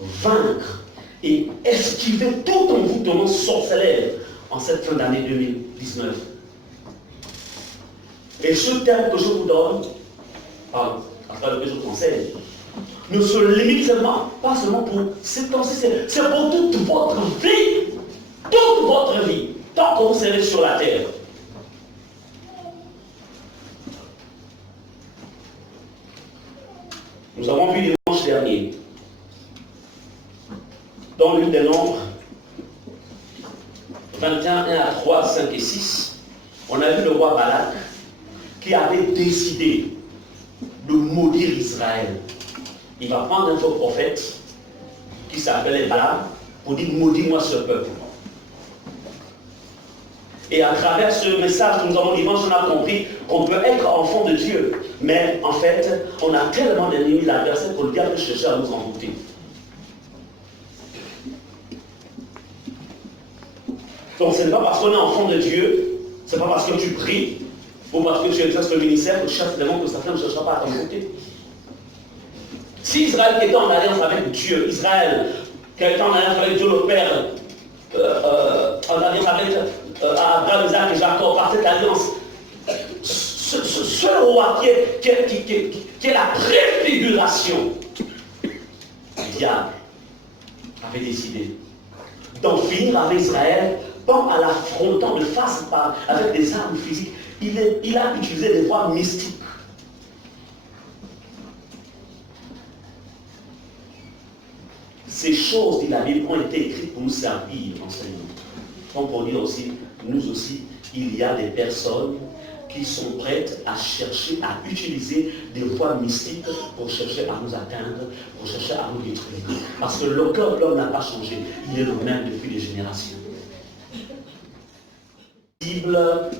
vaincre et esquiver tout envoûtement sorcellaire en cette fin d'année 2019. Et ce thème que je vous donne, à travers lequel je conseille, ne se limite seulement, pas seulement pour ces temps-ci, c'est pour toute votre vie, tant que vous serez sur la terre. Nous avons vu dimanche dernier, dans l'une des nombres 21, 1 à 3, 5 et 6, on a vu le roi Balak qui avait décidé de maudire Israël. Il va prendre un faux prophète qui s'appelait Balaam pour dire maudis-moi ce peuple. Et à travers ce message que nous avons dimanche, on a compris qu'on peut être enfant de Dieu, mais en fait, on a tellement d'ennemis l'adversaire que le diable cherche à nous envoûter. Donc ce n'est pas parce qu'on est enfant de Dieu, ce n'est pas parce que tu pries, ou parce que tu exerces le ministère, que tu chasses les démons, que Satan ne cherchera pas à t'envoûter. Si Israël était en alliance avec Dieu, Israël qui était en alliance avec Dieu le Père, en alliance avec Abraham, Isaac et Jacob, par cette alliance, ce roi qui est la préfiguration du diable avait décidé d'en finir avec Israël, pas en l'affrontant de face avec des armes physiques. Il a utilisé des voies mystiques. Ces choses, dit la Bible, ont été écrites pour nous servir d'enseignement. Donc pour dire aussi, nous aussi, il y a des personnes qui sont prêtes à chercher, à utiliser des voies mystiques pour chercher à nous atteindre, pour chercher à nous détruire. Parce que le cœur de l'homme n'a pas changé, il est le même depuis des générations. La Bible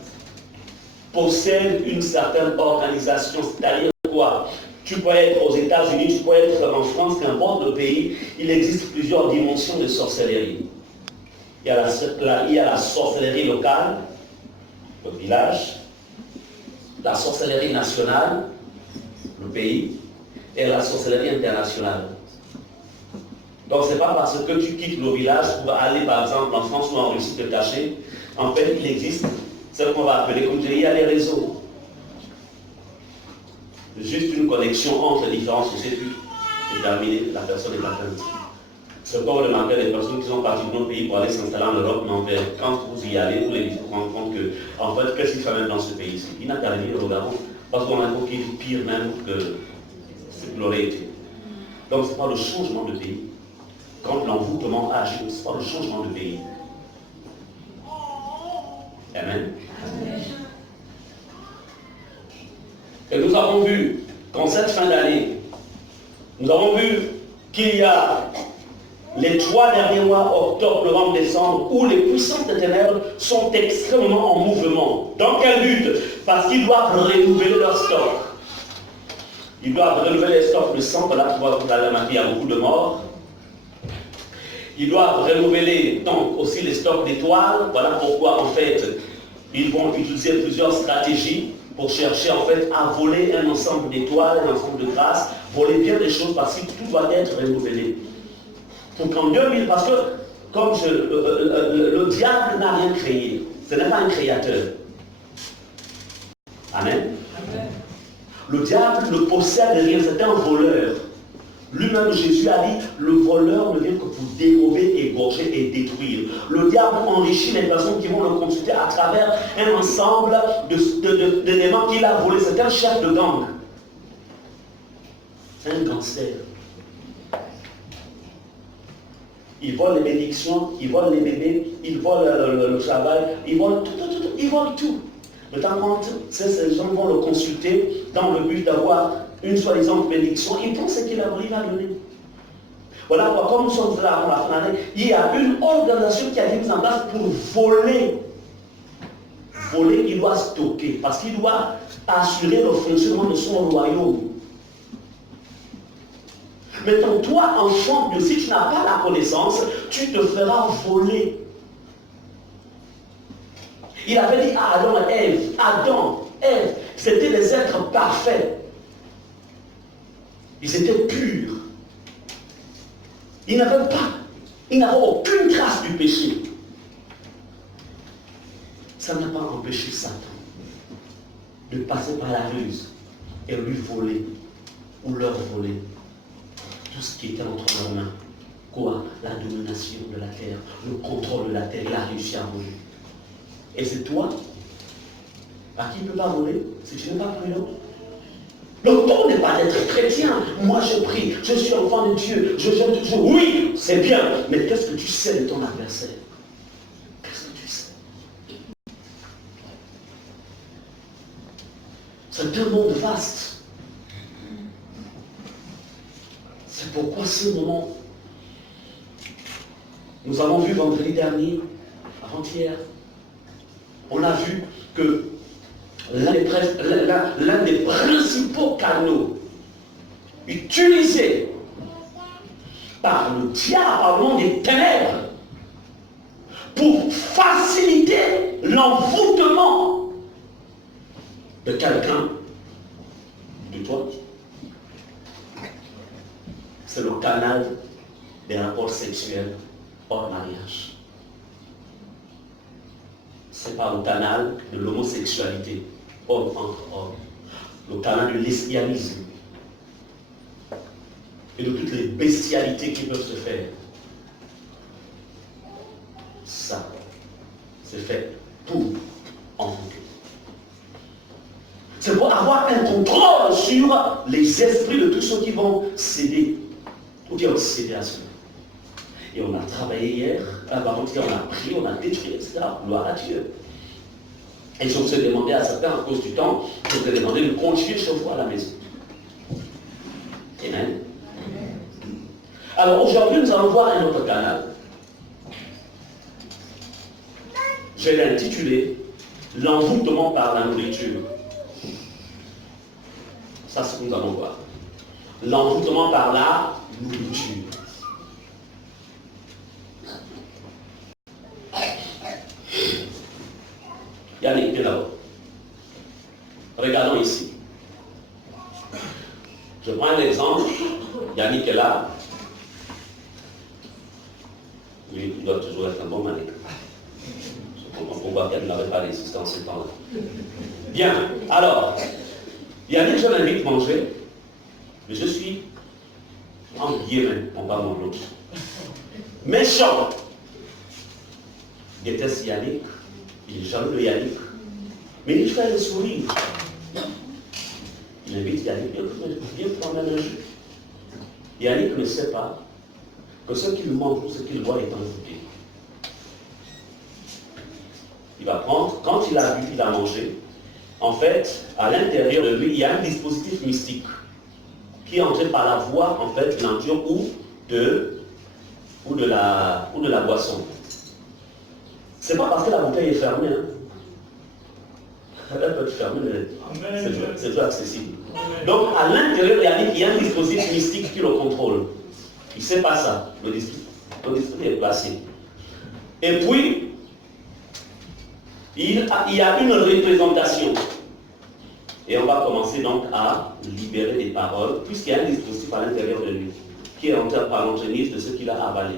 possède une certaine organisation, c'est-à-dire quoi? Tu peux être aux États-Unis, tu peux être en France, qu'importe le pays, il existe plusieurs dimensions de sorcellerie. Il y a la sorcellerie locale, le village, la sorcellerie nationale, le pays, et la sorcellerie internationale. Donc ce n'est pas parce que tu quittes le village pour aller par exemple en France ou en Russie te cacher. En fait, il existe ce qu'on va appeler, comme je dis, il y a les réseaux. Juste une connexion entre différents sociétés et terminer, la personne est atteinte. C'est comme le manquer des personnes qui sont parties de notre pays pour aller s'installer en Europe, mais en fait, quand vous y allez, vous allez vous rendre compte que, en fait, qu'est-ce qu'il fait même dans ce pays-ci? Il n'a qu'à venir au Gabon, parce qu'on a un qui est pire même que ce qu'il aurait été. Donc, ce n'est pas le changement de pays. Quand l'envoûtement agit, ce n'est pas le changement de pays. Amen. Amen. Et nous avons vu qu'en cette fin d'année, nous avons vu qu'il y a les 3 derniers mois, octobre, novembre, décembre, où les puissances des ténèbres sont extrêmement en mouvement. Dans quel but? Parce qu'ils doivent renouveler leur stock. Ils doivent renouveler les stocks de sang, voilà, tu vois, il y a beaucoup de morts. Ils doivent renouveler donc aussi les stocks d'étoiles, voilà pourquoi en fait, ils vont utiliser plusieurs stratégies pour chercher en fait à voler un ensemble d'étoiles, un ensemble de grâces, voler bien des choses parce que tout doit être renouvelé. Pour qu'en 2000, parce que comme le diable n'a rien créé, ce n'est pas un créateur. Amen. Amen. Le diable ne possède rien, c'est un voleur. Lui-même, Jésus a dit, le voleur ne vient que pour dérober, égorger et détruire. Le diable enrichit les personnes qui vont le consulter à travers un ensemble d'éléments qu'il a volés. C'est un chef de gang. C'est un gangster. Il vole les bénédictions, il vole les bébés, il vole le travail, il vole tout, il vole tout. De temps en temps, ces gens vont le consulter dans le but d'avoir une soi-disant bénédiction. Il pense qu'il a voulu la donner. Voilà pourquoi, comme nous sommes là avant la fin de l'année, il y a une organisation qui a été mise en place pour voler. Voler, il doit stocker, parce qu'il doit assurer le fonctionnement de son royaume. Maintenant, toi, enfant de Dieu, si tu n'as pas la connaissance, tu te feras voler. Il avait dit à Adam, Ève, c'était des êtres parfaits. Ils étaient purs. Ils n'avaient pas, ils n'avaient aucune trace du péché. Ça n'a pas empêché Satan de passer par la ruse et lui voler ou leur voler tout ce qui était entre leurs mains. Quoi? La domination de la terre, le contrôle de la terre. Il a réussi à voler. Et c'est toi à qui ne peut pas voler si tu n'es pas prudent. Le temps n'est pas d'être chrétien. Moi je prie, je suis enfant de Dieu, oui, c'est bien. Mais qu'est-ce que tu sais de ton adversaire? Qu'est-ce que tu sais? C'est un monde vaste. C'est pourquoi ce moment, nous avons vu vendredi dernier, avant-hier, on a vu que l'un des principaux canaux utilisés par le diable, par le monde des ténèbres, pour faciliter l'envoûtement de quelqu'un, de toi, c'est le canal des rapports sexuels hors mariage. C'est pas le canal de l'homosexualité, homme entre hommes, le canal de lesbianisme et de toutes les bestialités qui peuvent se faire. Ça, c'est fait pour envoûter. C'est pour avoir un contrôle sur les esprits de tous ceux qui vont céder, ou qui ont cédé à cela. Et on a travaillé hier, on a prié, on a détruit, etc. Gloire à Dieu. Et je me suis demandé à certains, à cause du temps, je vous ai demandé de continuer chez vous à la maison. Amen. Alors aujourd'hui, nous allons voir un autre canal. Je l'ai intitulé l'envoûtement par la nourriture. Ça, c'est ce que nous allons voir. L'envoûtement par la nourriture. Yannick, viens là-bas. Regardons ici. Je prends un exemple. Yannick est là. Lui, il doit toujours être un bon Yannick. Je comprends pourquoi qu'elle n'avait pas résisté en ce temps-là. Bien, alors, Yannick, je l'invite à manger, mais je suis en guillemets, on parle de l'autre. Méchant. Déteste Yannick. Il est jaloux de Yannick. Mais il fait le sourire. Il invite Yannick, viens prendre un jus. Yannick ne sait pas que ce qu'il mange ou ce qu'il boit est envoûté. Il va prendre, quand il a bu, il a mangé. En fait, à l'intérieur de lui, il y a un dispositif mystique qui est entré par la voie, en fait, de l'endure ou de la boisson. C'est pas parce que la bouteille est fermée. Hein. Elle peut être fermée, mais c'est tout accessible. Donc, à l'intérieur, il y a un dispositif mystique qui le contrôle. Il ne sait pas ça. Le dispositif est placé. Et puis, il y a une représentation. Et on va commencer donc à libérer des paroles, puisqu'il y a un dispositif à l'intérieur de lui, qui est entré par l'entremise de ce qu'il a avalé.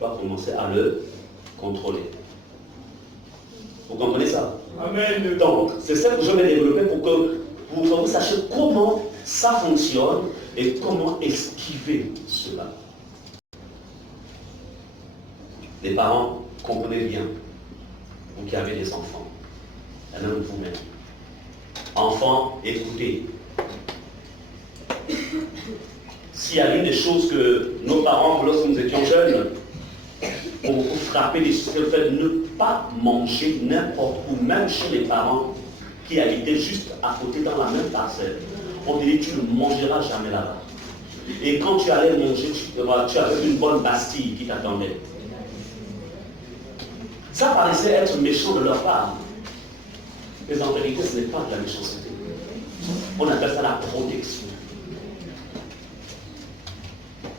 On va commencer à le contrôler. Vous comprenez ça? Amen. Donc, c'est ça que je vais développer pour que vous sachiez comment ça fonctionne et comment esquiver cela. Les parents, comprenez bien, vous qui avez des enfants, et même vous-même. Enfants, écoutez. S'il y a une des choses que nos parents, lorsque nous étions jeunes, pour frapper les choses, le fait de ne pas manger n'importe où, même chez les parents qui habitaient juste à côté dans la même parcelle. On dit tu ne mangeras jamais là-bas. Et quand tu allais manger, tu avais une bonne bastille qui t'attendait. Ça paraissait être méchant de leur part. Mais en vérité, ce n'est pas de la méchanceté. On appelle ça la protection.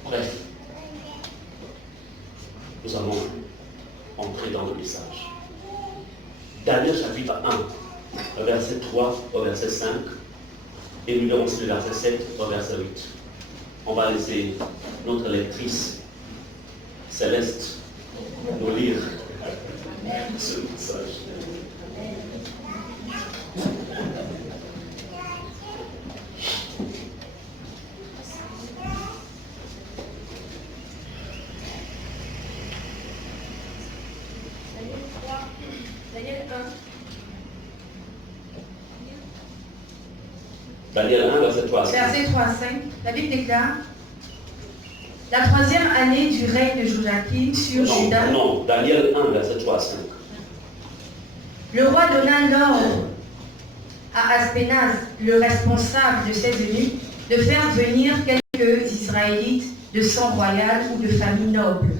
Bref. Nous allons entrer dans le message. Daniel chapitre 1, verset 3 au verset 5, et nous verrons aussi le verset 7 au verset 8. on va laisser notre lectrice Céleste nous lire ce message. Daniel 1, verset 3 à 5. Verset 3 à 5, la Bible déclare: la 3e année du règne de Joachim sur Juda. Non, Daniel 1, verset 3 à 5. Le roi donna l'ordre à Aspénaz, le responsable de ses eunuques, de faire venir quelques Israélites de sang royal ou de famille noble.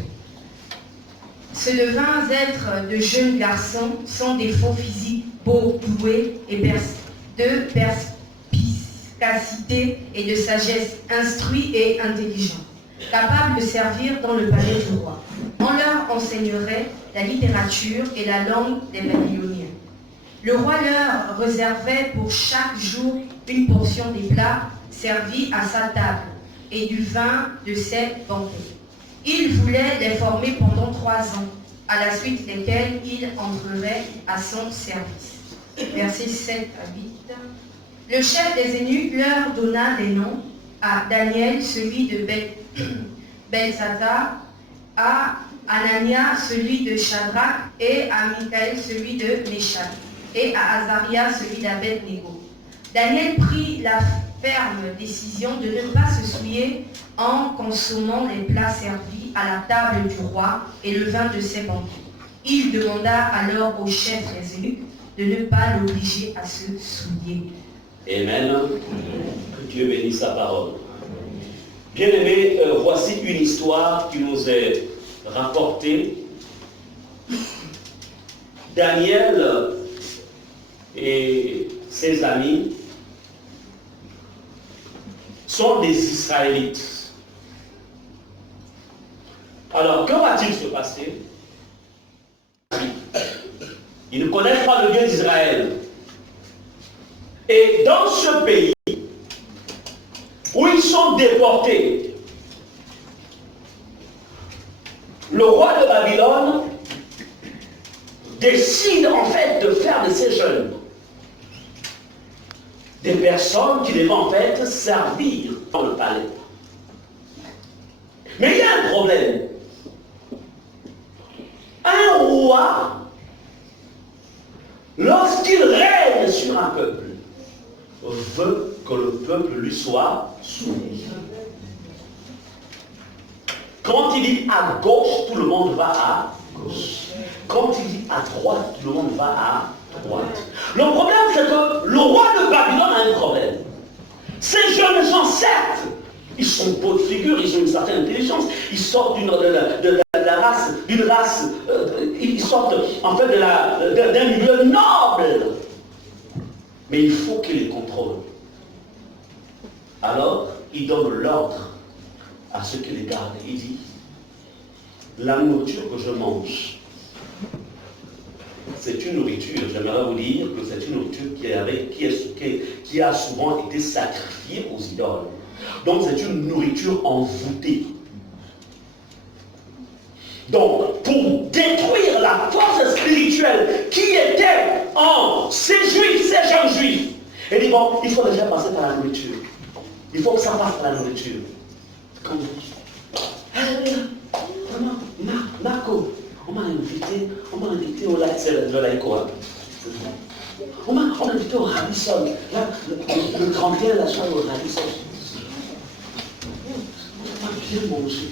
Ce devint être de jeunes garçons sans défaut physique, beaux, doués et de perspicacité et de sagesse, instruits et intelligents, capables de servir dans le palais du roi. On leur enseignerait la littérature et la langue des Babyloniens. Le roi leur réservait pour chaque jour une portion des plats servis à sa table et du vin de ses banquets. Il voulait les former pendant 3 ans, à la suite desquels il entrerait à son service. Versets 7 à 8. Le chef des eunuques leur donna des noms: à Daniel, celui de Belshazzar, à Anania, celui de Shadrach, et à Michaël, celui de Meshach, et à Azaria, celui d'Abed-Nego. Daniel prit la ferme décision de ne pas se souiller en consommant les plats servis à la table du roi et le vin de ses banquets. Il demanda alors au chef des eunuques de ne pas l'obliger à se souiller. Amen. Que Dieu bénisse sa parole. Bien-aimés, voici une histoire qui nous est rapportée. Daniel et ses amis sont des Israélites. Alors, que va-t-il se passer? Ils ne connaissent pas le Dieu d'Israël. Et dans ce pays où ils sont déportés, le roi de Babylone décide en fait de faire de ces jeunes des personnes qui devaient en fait servir dans le palais. Mais il y a un problème. Un roi, lorsqu'il règne sur un peuple, veut que le peuple lui soit soumis. Quand il dit à gauche, tout le monde va à gauche. Quand il dit à droite, tout le monde va à droite. Le problème, c'est que le roi de Babylone a un problème. Ces jeunes gens, certes, ils sont beaux de figure, ils ont une certaine intelligence, ils sortent d'une race, ils sortent en fait d'un milieu noble. Mais il faut qu'il les contrôle. Alors, il donne l'ordre à ceux qui les gardent. Il dit, la nourriture que je mange, c'est une nourriture, j'aimerais vous dire que c'est une nourriture qui a souvent été sacrifiée aux idoles. Donc c'est une nourriture envoûtée. Donc, pour détruire la force spirituelle qui était en ces juifs, ces jeunes juifs, il dit, bon, il faut déjà passer par la nourriture. Il faut que ça passe par la nourriture. Comme Marco, on m'a invité au lac de l'Aïkoa. On m'a invité au Radisson. Là, le 31, la chambre au Radisson. On m'a bien mangé.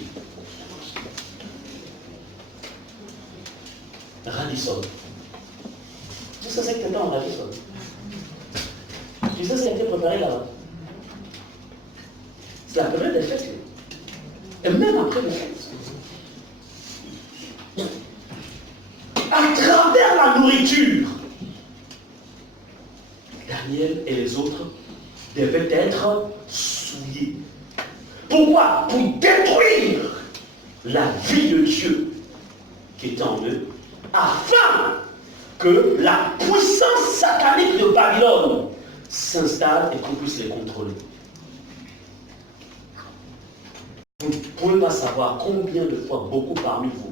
Radisson. Tu sais ce que c'était en Radisson? Tu sais ce qui a été préparé là-bas? C'est la période des fêtes. Et même après les fêtes. À travers la nourriture, Daniel et les autres devaient être souillés. Pourquoi? Pour détruire la vie de Dieu qui est en eux, afin que la puissance satanique de Babylone s'installe et qu'on puisse les contrôler. Vous ne pouvez pas savoir combien de fois beaucoup parmi vous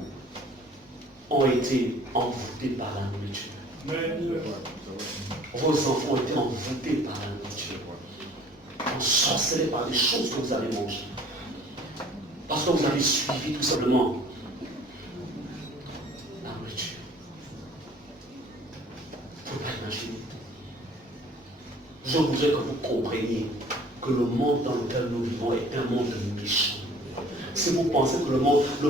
ont été envoûtés par la nourriture. Vos enfants ont été envoûtés par la nourriture. Ensorcelés par des choses que vous avez mangées. Parce que vous avez suivi tout simplement la nourriture. Il ne faut pas imaginer. Je voudrais que vous compreniez que le monde dans lequel nous vivons est un monde méchant. Si vous pensez que le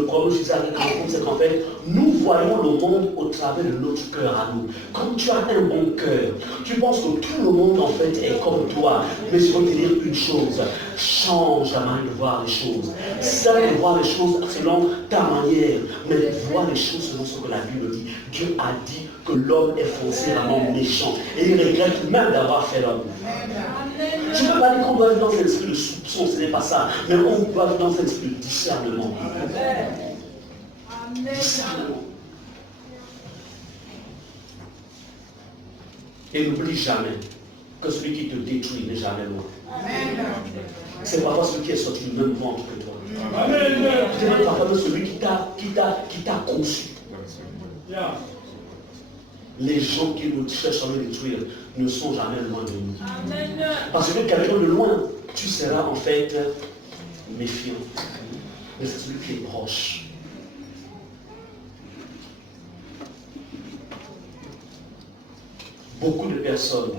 problème je disais avec l'enfant, c'est qu'en fait, nous voyons le monde au travers de notre cœur à nous. Quand tu as un bon cœur, tu penses que tout le monde en fait est comme toi. Mais je veux te dire une chose, change la manière de voir les choses. Cesse de voir les choses selon ta manière, mais vois les choses selon ce que la Bible dit. Dieu a dit que l'homme est foncièrement méchant. Et il regrette même d'avoir fait l'homme. Je ne veux pas dire qu'on doit vivre dans un esprit de soupçon, ce n'est pas ça. Mais on doit vivre dans un esprit de discernement. Discernement. Et n'oublie jamais que celui qui te détruit n'est jamais loin. C'est parfois celui qui est sorti du même ventre que toi. C'est parfois celui qui t'a conçu. Les gens qui nous cherchent à nous détruire ne sont jamais loin de nous. Parce que quelqu'un de loin, tu seras en fait méfiant. Mais c'est celui qui est proche. Beaucoup de personnes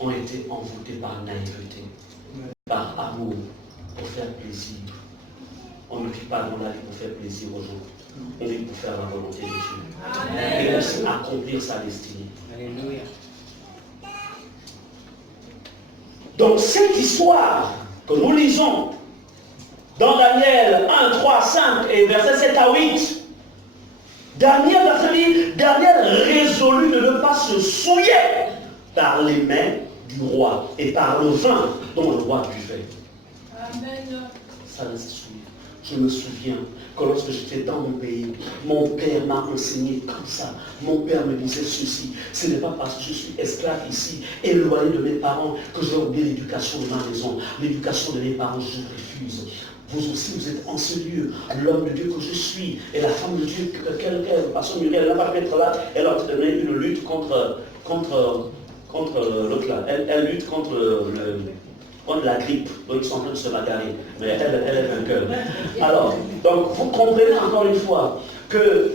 ont été envoûtées par naïveté, par amour, pour faire plaisir. On ne vit pas dans la vie pour faire plaisir aux gens. On vit pour faire la volonté de Dieu. Et aussi accomplir sa destinée. Alléluia. Donc cette histoire que nous lisons dans Daniel 1, 3, 5 et versets 7 à 8, Daniel résolut de ne pas se souiller par les mains du roi et par le vin dont le roi buvait. Amen. Ça ne se souvient. Je me souviens que lorsque j'étais dans mon pays, mon père m'a enseigné comme ça. Mon père me disait ceci. Ce n'est pas parce que je suis esclave ici, éloigné de mes parents, que j'ai oublié l'éducation de ma maison. L'éducation de mes parents, je refuse. Vous aussi, vous êtes en ce lieu. L'homme de Dieu que je suis et la femme de Dieu, Pasteur Muriel, elle n'a pas pu être là. Elle a entraîné une lutte contre l'autre là. Elle lutte contre la grippe, donc ils sont en train de se bagarrer, mais elle est vainqueur. Alors, donc vous comprenez encore une fois que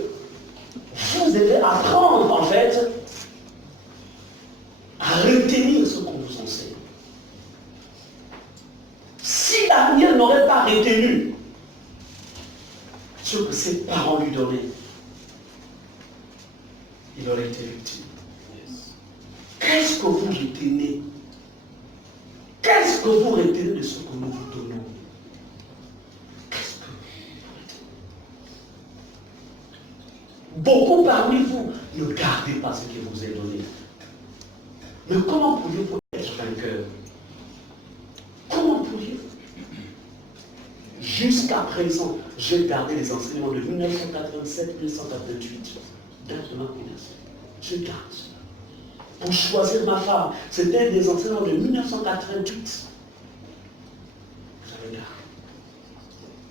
vous devez apprendre en fait à retenir ce qu'on vous enseigne. Si Daniel n'aurait pas retenu ce que ses parents lui donnaient, il aurait été victime. Qu'est-ce que vous retenez? Qu'est-ce que vous retenez de ce que nous vous donnons? Qu'est-ce que vous retenez? Beaucoup parmi vous ne gardez pas ce qui vous est donné. Mais comment pourriez-vous être vainqueur? Comment pourriez-vous? Jusqu'à présent, j'ai gardé les enseignements de 1987-1988 dans ma connaissance. Je garde cela. Pour choisir ma femme, c'était des enseignements de 1988. J'avais gardé.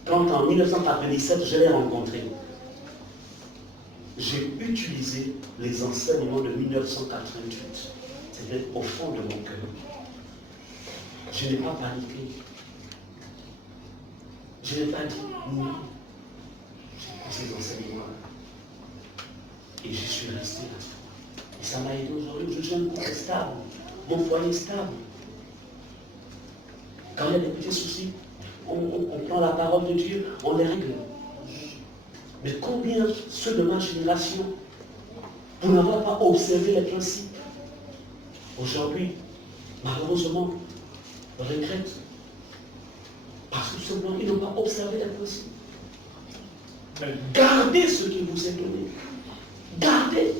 Quand en 1997, je l'ai rencontré, j'ai utilisé les enseignements de 1988. C'était au fond de mon cœur. Je n'ai pas paniqué. Je n'ai pas dit non. J'ai pris ces enseignements et je suis resté là-dessus. Et ça m'a aidé aujourd'hui. Je suis un couple stable. Mon foyer est stable. Quand il y a des petits soucis, on prend la parole de Dieu, on les règle. Mais combien ceux de ma génération, pour n'avoir pas observé les principes, aujourd'hui, malheureusement, regrettent. Parce que tout simplement, ils n'ont pas observé les principes. Gardez ce qui vous est donné. Gardez.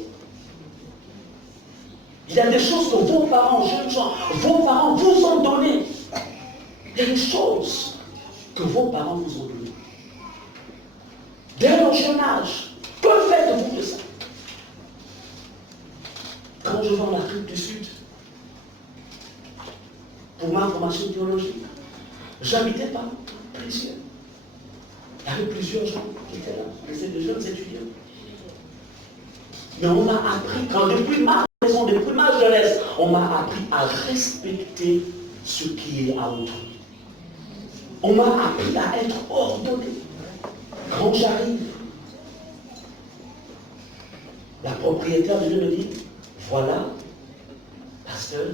Il y a des choses que vos parents, jeunes gens, vos parents vous ont données. Il y a des choses que vos parents vous ont données. Dès leur jeune âge, que faites-vous de ça? Quand je vais en Afrique du Sud, pour ma formation théologique, j'habitais pas précieux. plusieurs gens qui étaient là, c'était de jeunes étudiants. Mais on m'a appris, depuis ma maison, depuis ma jeunesse, on m'a appris à respecter ce qui est à autrui. On m'a appris à être ordonné. Quand j'arrive, la propriétaire de Dieu me dit, voilà, pasteur,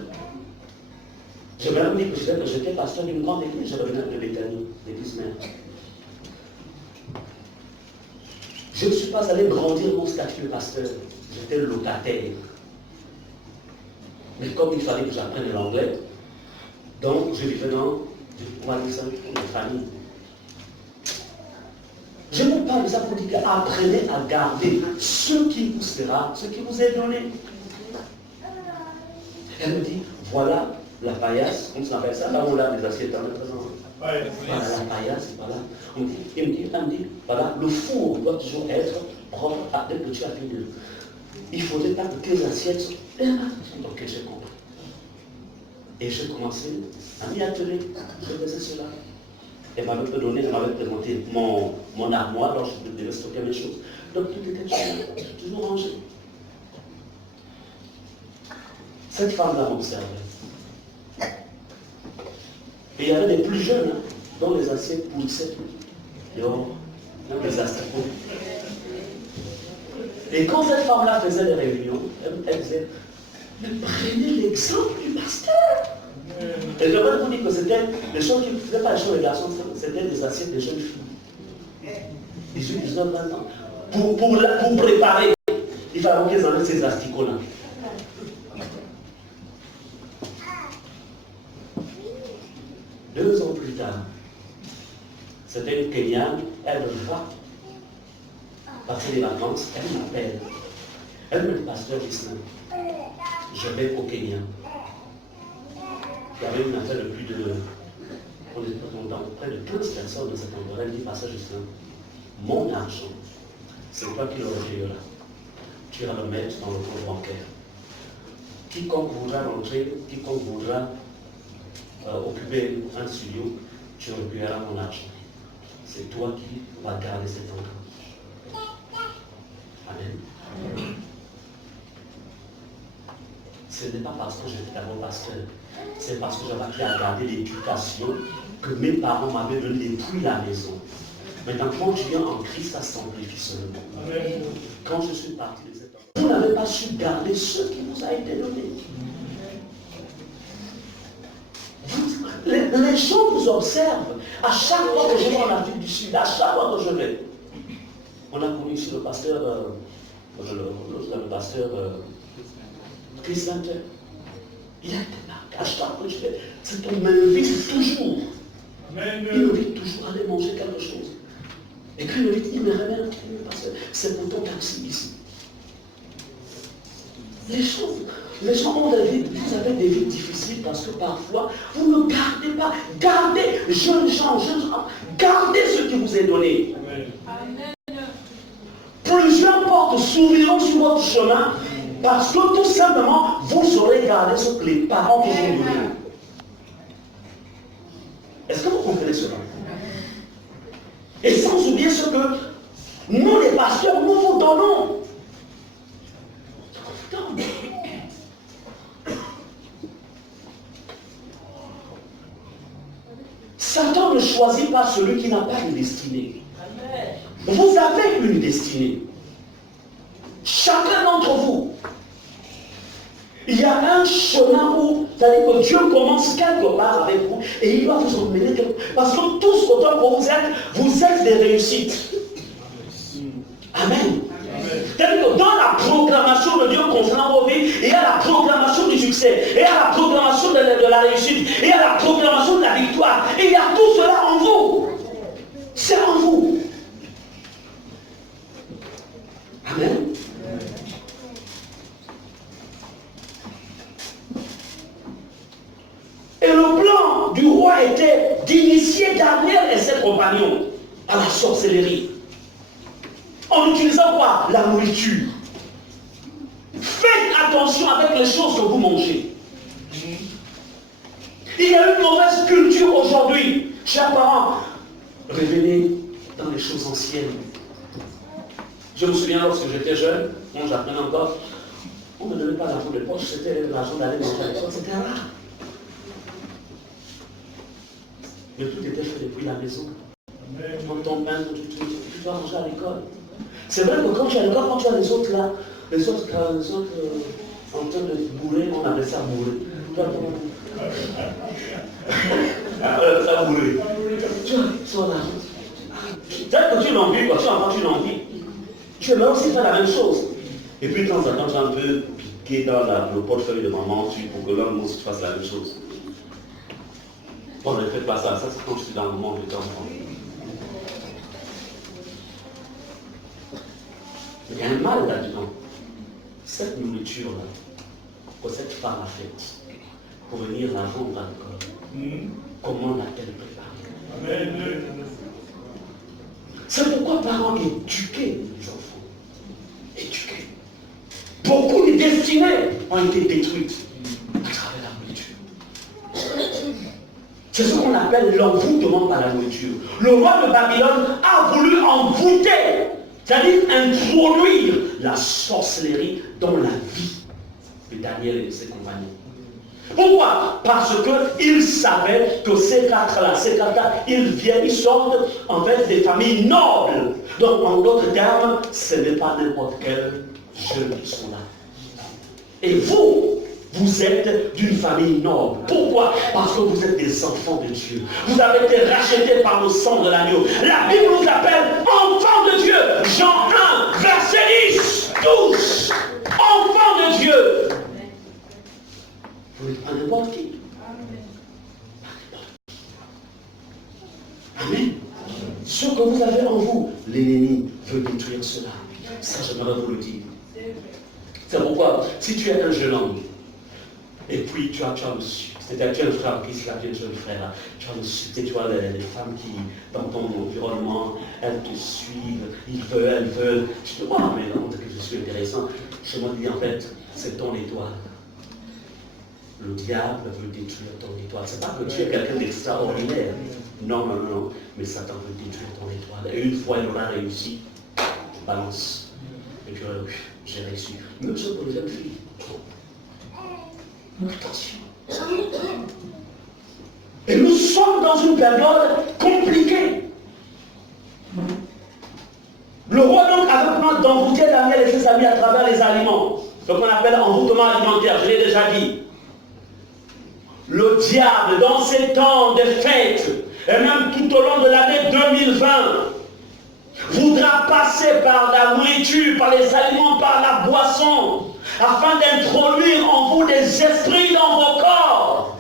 je vais même dire que j'étais pasteur d'une grande église, je revenais de Béthanie, l'église mère. Je ne suis pas allé grandir mon statut de pasteur, j'étais locataire. Mais comme il fallait que j'apprenne l'anglais, donc je vivais dans une famille. Je vous parle de ça pour dire apprenez à garder ce qui vous sera, ce qui vous est donné. Elle me dit, voilà la paillasse, on s'appelle ça, là où on lave les assiettes en maintenant. Voilà la paillasse, voilà. Elle me dit, voilà, le four doit toujours être propre dès que tu as fini. Il ne faudrait pas que les assiettes soient... Ok, j'ai compris. Et j'ai commencé à m'y atteler. Je faisais cela. Elle m'avait présenté mon armoire, alors je devais stocker mes choses. Donc tout était toujours rangé. Cette femme-là m'observait. Et il y avait des plus jeunes, dont les assiettes poussaient dehors, les assiettes. Et quand cette femme-là faisait des réunions, elle disait, mais prenez l'exemple du pasteur. Et je vais vous dire que c'était les choses qui ne faisaient pas les choses des garçons, c'était des assiettes des jeunes filles. 18, 19, 20 ans. Pour préparer, il fallait qu'ils enlèvent ces asticots-là. Deux ans plus tard, c'était une Kenyane, elle va passer les vacances, elle m'appelle. Elle me dit, pasteur Gislain, je vais au Kenya. Il y avait une affaire de plus de... On était dans près de 15 personnes dans cet endroit. Elle dit, pasteur Gislain, mon argent, c'est toi qui le recueilleras. Tu vas le mettre dans le compte bancaire. Quiconque voudra rentrer, quiconque voudra occuper un studio, tu recueilleras mon argent. C'est toi qui vas garder cet argent. Amen. Ce n'est pas parce que j'étais d'abord pasteur, c'est parce que j'avais appris à garder l'éducation que mes parents m'avaient donné depuis la maison. Maintenant, quand tu viens en Christ, ça s'amplifie seulement. Amen. Quand je suis parti de cet endroit, vous n'avez pas su garder ce qui vous a été donné. Les gens vous observent. À chaque fois que je vais en Afrique du Sud, à chaque fois que je vais, on a connu ici le pasteur, le pasteur Chris Hunter. Il a été marqué. À chaque fois que je vais, cet homme m'invite toujours. Il m'invite toujours à aller manger quelque chose. Et puis il me dit, il me ramène, c'est pour ton taxi ici. Les gens ont des vies, vous avez des vies difficiles parce que parfois, vous ne gardez pas. Gardez, jeunes gens, gardez ce qui vous est donné. Amen. Plusieurs portes s'ouvriront sur votre chemin parce que tout simplement, vous aurez gardé ce que les parents vous ont donné. Est-ce que vous comprenez cela? Et sans oublier ce que nous, les pasteurs, nous vous donnons. Satan ne choisit pas celui qui n'a pas une destinée. Vous avez une destinée. Chacun d'entre vous. Il y a un chemin où, c'est-à-dire que Dieu commence quelque part avec vous et il doit vous emmener quelque part. Parce que tous, autant que vous êtes des réussites. Amen. C'est-à-dire que dans la programmation de Dieu concernant vos vies, il y a la proclamation du succès, il y a la proclamation de la réussite, il y a la proclamation de la victoire. Et il y a tout cela en vous. C'est en vous. Amen. Et le plan du roi était d'initier Daniel et ses compagnons à la sorcellerie. En utilisant quoi? La nourriture. Faites attention avec les choses que vous mangez. Il y a une mauvaise culture aujourd'hui. Chers parents, revenez dans les les choses anciennes. Je me souviens lorsque j'étais jeune, quand j'apprenais encore, on ne me donnait pas l'argent de poche, c'était l'argent d'aller manger à l'école, c'était rare. Mais tout était fait depuis la maison. Prends ton pain, tu vas manger à l'école. C'est vrai que quand tu es à l'école, quand tu as les autres là, les autres en train de bourrer, on appelle ça bourrer. Toi, ça bourrer. Tu as son argent. Peut-être que tu l'envies, quoi. Tu entends, tu l'envies. Tu aimerais aussi faire la même chose. Et puis, de temps en temps, tu as un peu piqué dans le portefeuille de maman pour que l'homme aussi fasse la même chose. Bon, ne faites pas ça. Ça, c'est quand je suis dans le monde de temps en temps. Il y a un mal là-dedans. Cette nourriture-là, que cette femme a faite, pour venir la vendre à l'école, comment l'a-t-elle préparée? Amen. C'est pourquoi parents éduquaient les enfants. Éduqués. Beaucoup de destinées ont été détruites à travers la nourriture. C'est ce qu'on appelle l'envoûtement par la nourriture. Le roi de Babylone a voulu envoûter, c'est-à-dire introduire la sorcellerie dans la vie de Daniel et de ses compagnons. Pourquoi? Parce qu'il savait que ces quatre-là, ils sortent en fait des familles nobles. Donc en d'autres termes, ce n'est pas n'importe quel jeune qui sont là. Et vous êtes d'une famille noble. Pourquoi? Parce que vous êtes des enfants de Dieu. Vous avez été rachetés par le sang de l'agneau. La Bible nous appelle enfants de Dieu. Jean 1, verset 10, 12. Enfants de Dieu. Vous n'êtes pas n'importe qui. Amen. Ce que vous avez en vous, l'ennemi veut détruire cela. Ça, j'aimerais vous le dire. C'est pourquoi, si tu es un jeune homme, et puis tu as le succès, c'est-à-dire tu as un frère qui se l'a bien, tu as un frère, tu as le succès, tu vois les femmes qui, dans ton environnement, elles te suivent, elles veulent. Tu te dis, oh, mais non, que je suis intéressant. Je me dis, en fait, c'est ton étoile. Le diable veut détruire ton étoile. C'est pas que tu es quelqu'un d'extraordinaire. Non. Mais Satan veut détruire ton étoile. Et une fois il aura réussi, tu balances. Et puis, j'ai réussi. Même chose pour les jeunes filles. Attention. Et nous sommes dans une période compliquée. Le roi donc avait plan d'envoûter Daniel et ses amis à travers les aliments. Ce qu'on appelle envoûtement alimentaire, je l'ai déjà dit. Le diable, dans ces temps de fêtes, et même tout au long de l'année 2020, voudra passer par la nourriture, par les aliments, par la boisson, afin d'introduire en vous des esprits dans vos corps.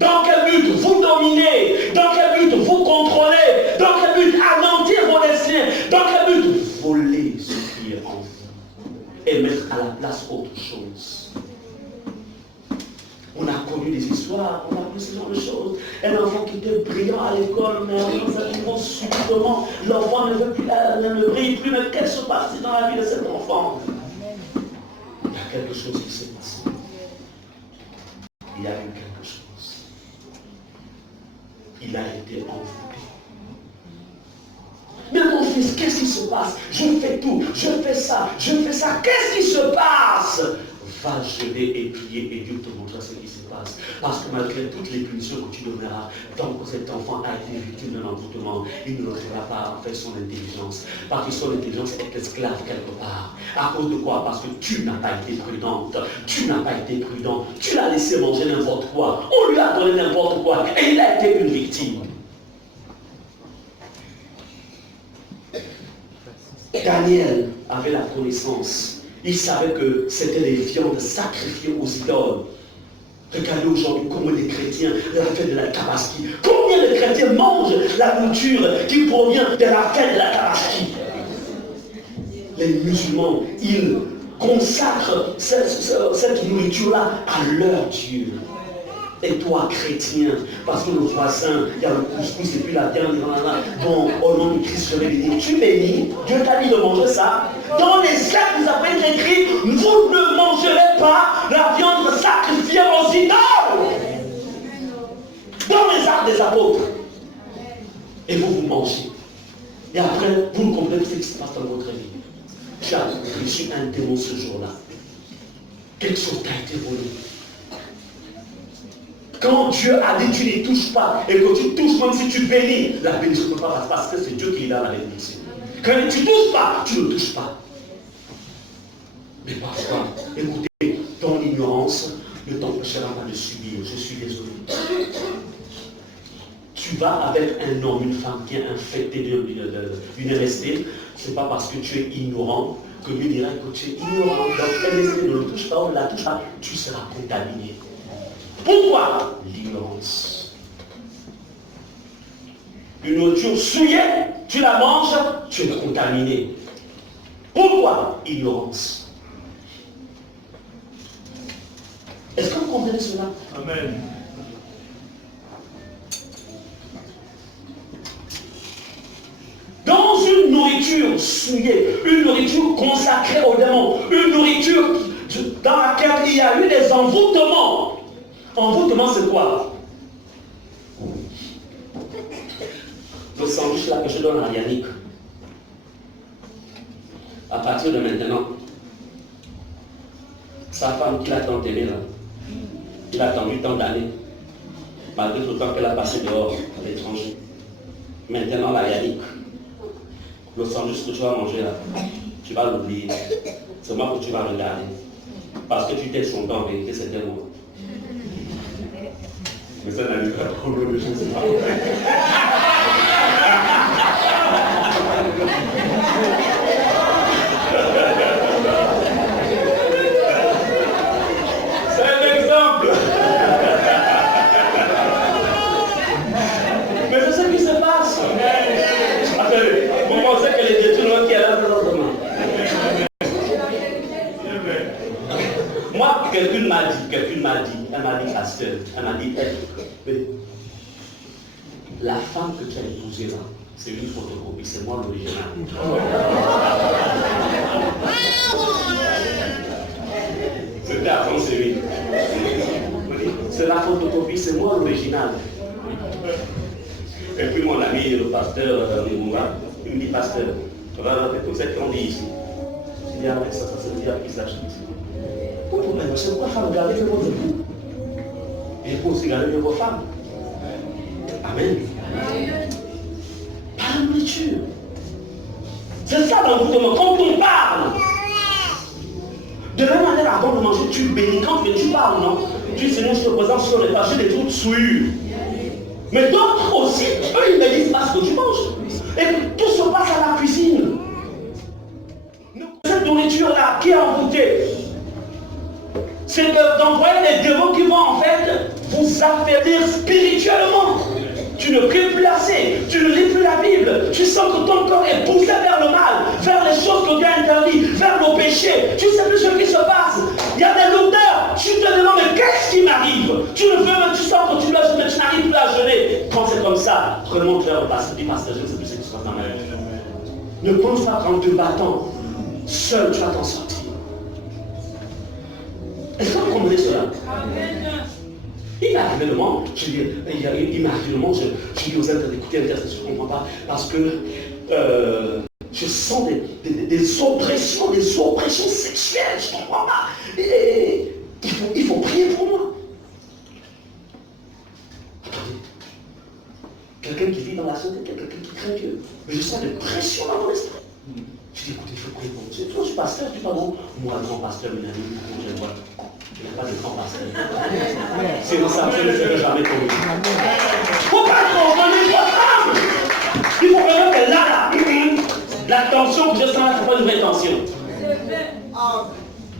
Dans quel but? Vous dominer. Dans quel but? Vous contrôler. Dans quel but? Anéantir vos destinées. Dans quel but? Voler ce qui est en vous et mettre à la place autre chose. On a connu des histoires, on a connu ce genre de choses. Un enfant qui était brillant à l'école, mais à un niveau subitement, l'enfant ne brille plus. Mais qu'est-ce qui se passe dans la vie de cet enfant? Il y a quelque chose qui s'est passé. Il y a eu quelque chose. Il a été envoûté. Mais mon fils, qu'est-ce qui se passe? Je fais tout, je fais ça. Qu'est-ce qui se passe? Va jeûner et prier et Dieu te montrera ce qui se passe. Parce que malgré toutes les punitions que tu donneras, tant que cet enfant a été victime d'un envoûtement, il ne retrouvera pas en fait son intelligence. Parce que son intelligence est esclave quelque part. À cause de quoi? Parce que tu n'as pas été prudente. Tu n'as pas été prudent. Tu l'as laissé manger n'importe quoi. On lui a donné n'importe quoi. Et il a été une victime. Daniel avait la connaissance. Il savait que c'était les viandes sacrifiées aux idoles. Regardez aujourd'hui comment les chrétiens, la fête de la Tabaski, combien de chrétiens mangent la nourriture qui provient de la fête de la Tabaski. Les musulmans, ils consacrent cette nourriture-là à leur Dieu. Et toi, chrétien, parce que le voisin, il y a le couscous et puis la viande, bon, au nom du Christ, je vais bénir. Tu bénis, Dieu t'a dit de manger ça. Dans les actes, vous avez écrit, vous ne mangerez pas la viande sacrifiée aux idoles. Dans les actes des apôtres. Et vous mangez. Et après, vous ne comprenez pas ce qui se passe dans votre vie. Tu as reçu un démon ce jour-là. Quelque chose t'a été volé. Quand Dieu a dit tu n'y touches pas, et que tu touches, même si tu bénis, la bénédiction ne peut pas passer parce que c'est Dieu qui est là, la bénédiction. Quand tu ne touches pas, tu ne touches pas. Mais parfois, écoutez, ton ignorance ne t'empêchera pas de subir. Je suis désolé. Tu vas avec un homme, une femme qui est infecté d'une MST, ce n'est pas parce que tu es ignorant que lui dira que tu es ignorant. Donc MST ne le touche pas, on ne la touche pas, tu seras contaminé. Pourquoi? L'ignorance. Une nourriture souillée, tu la manges, tu es contaminé. Pourquoi? Ignorance. Est-ce que vous comprenez cela? Amen. Dans une nourriture souillée, une nourriture consacrée aux démons, une nourriture dans laquelle il y a eu des envoûtements. Envoûtement, c'est quoi? Le sandwich là que je donne à Yannick. À partir de maintenant, sa femme qui l'a tant aimé là, il a attendu tant d'années, malgré tout le temps qu'elle a passé dehors à l'étranger. Maintenant, la Yannick, le sandwich que tu vas manger là, tu vas l'oublier. C'est moi que tu vas regarder. Parce que tu t'es trompé en vérité, c'était moi. Mais ça n'a pas de problème, je ne sais pas. C'est un exemple. Mais c'est ce qui se passe. Attendez, vous pensez que les détournements qui est là présentement? Moi, quelqu'un m'a dit, pasteur, elle m'a dit, la femme que tu as épousée là, c'est une photocopie, c'est moi l'original. C'était avant série. C'est la photocopie, c'est moi l'original. Et puis mon ami, le pasteur Mimoura, il me dit, pasteur, on va rentrer tout ce qu'on dit ici. Je dis, ah, ça se dit à qui s'achète. C'est quoi femme, regardez le monde de vous. Et il faut aussi garder vos femmes. Amen. Par la nourriture. C'est ça l'envoûtement. Quand on parle, de la même manière, avant de manger, tu bénis. Quand tu parles, non? Tu dis, Seigneur, je te présente sur les pages des trucs souillus. Mais d'autres aussi, eux, ils ne disent pas ce que tu manges. Et tout se passe à la cuisine. Cette nourriture-là, qui est envoûtée, c'est d'envoyer des démons qui vont en fait vous affaiblir spirituellement. Tu ne pries plus assez, tu ne lis plus la Bible, tu sens que ton corps est poussé vers le mal, vers les choses que Dieu a interdites, vers le péché. Tu ne sais plus ce qui se passe. Il y a des lourdeurs. Tu te demandes, mais qu'est-ce qui m'arrive? Tu ne veux même, tu sens que tu dois jeûner, tu n'arrives plus à jeûner. Quand c'est comme ça, remonte vers le pasteur, dis pasteur, je ne sais plus ce qui se passe dans ma vie. Ne pense pas qu'en te battant, seul tu vas t'en sortir. Est-ce que vous comprenez cela? Il m'est arrivé le moment, il m'est arrivé le moment, je dis aux intérêts d'écouter un texte, je ne comprends pas, parce que je sens des oppressions sexuelles, je ne comprends pas. Et il faut prier pour moi. Attendez, quelqu'un qui vit dans la société, quelqu'un qui craint Dieu, mais je sens des pressions dans mon esprit. Je dis, écoutez, il faut prier pour moi. Toi, je suis pasteur, tu pas bon. Moi, grand pasteur, une amie, je vois. Il n'y a pas de grand pasteur. Sinon, ça ne serait jamais tombé. Il ne faut pas contrôler votre âme. Il faut vraiment que là, la tension que je sens là, ce n'est pas une vraie tension.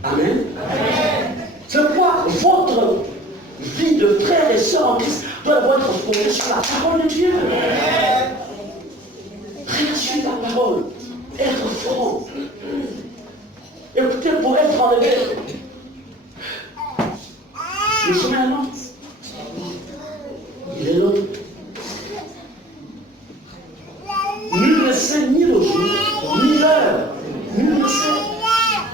Amen. C'est quoi votre vie de frère et soeur en Christ doit être fondée sur la parole de Dieu. Réagir la parole. Être franc. Écoutez, pour être enlevé. Le chemin est long. Il est long. Nul ne sait ni le jour, ni l'heure. Nul ne sait.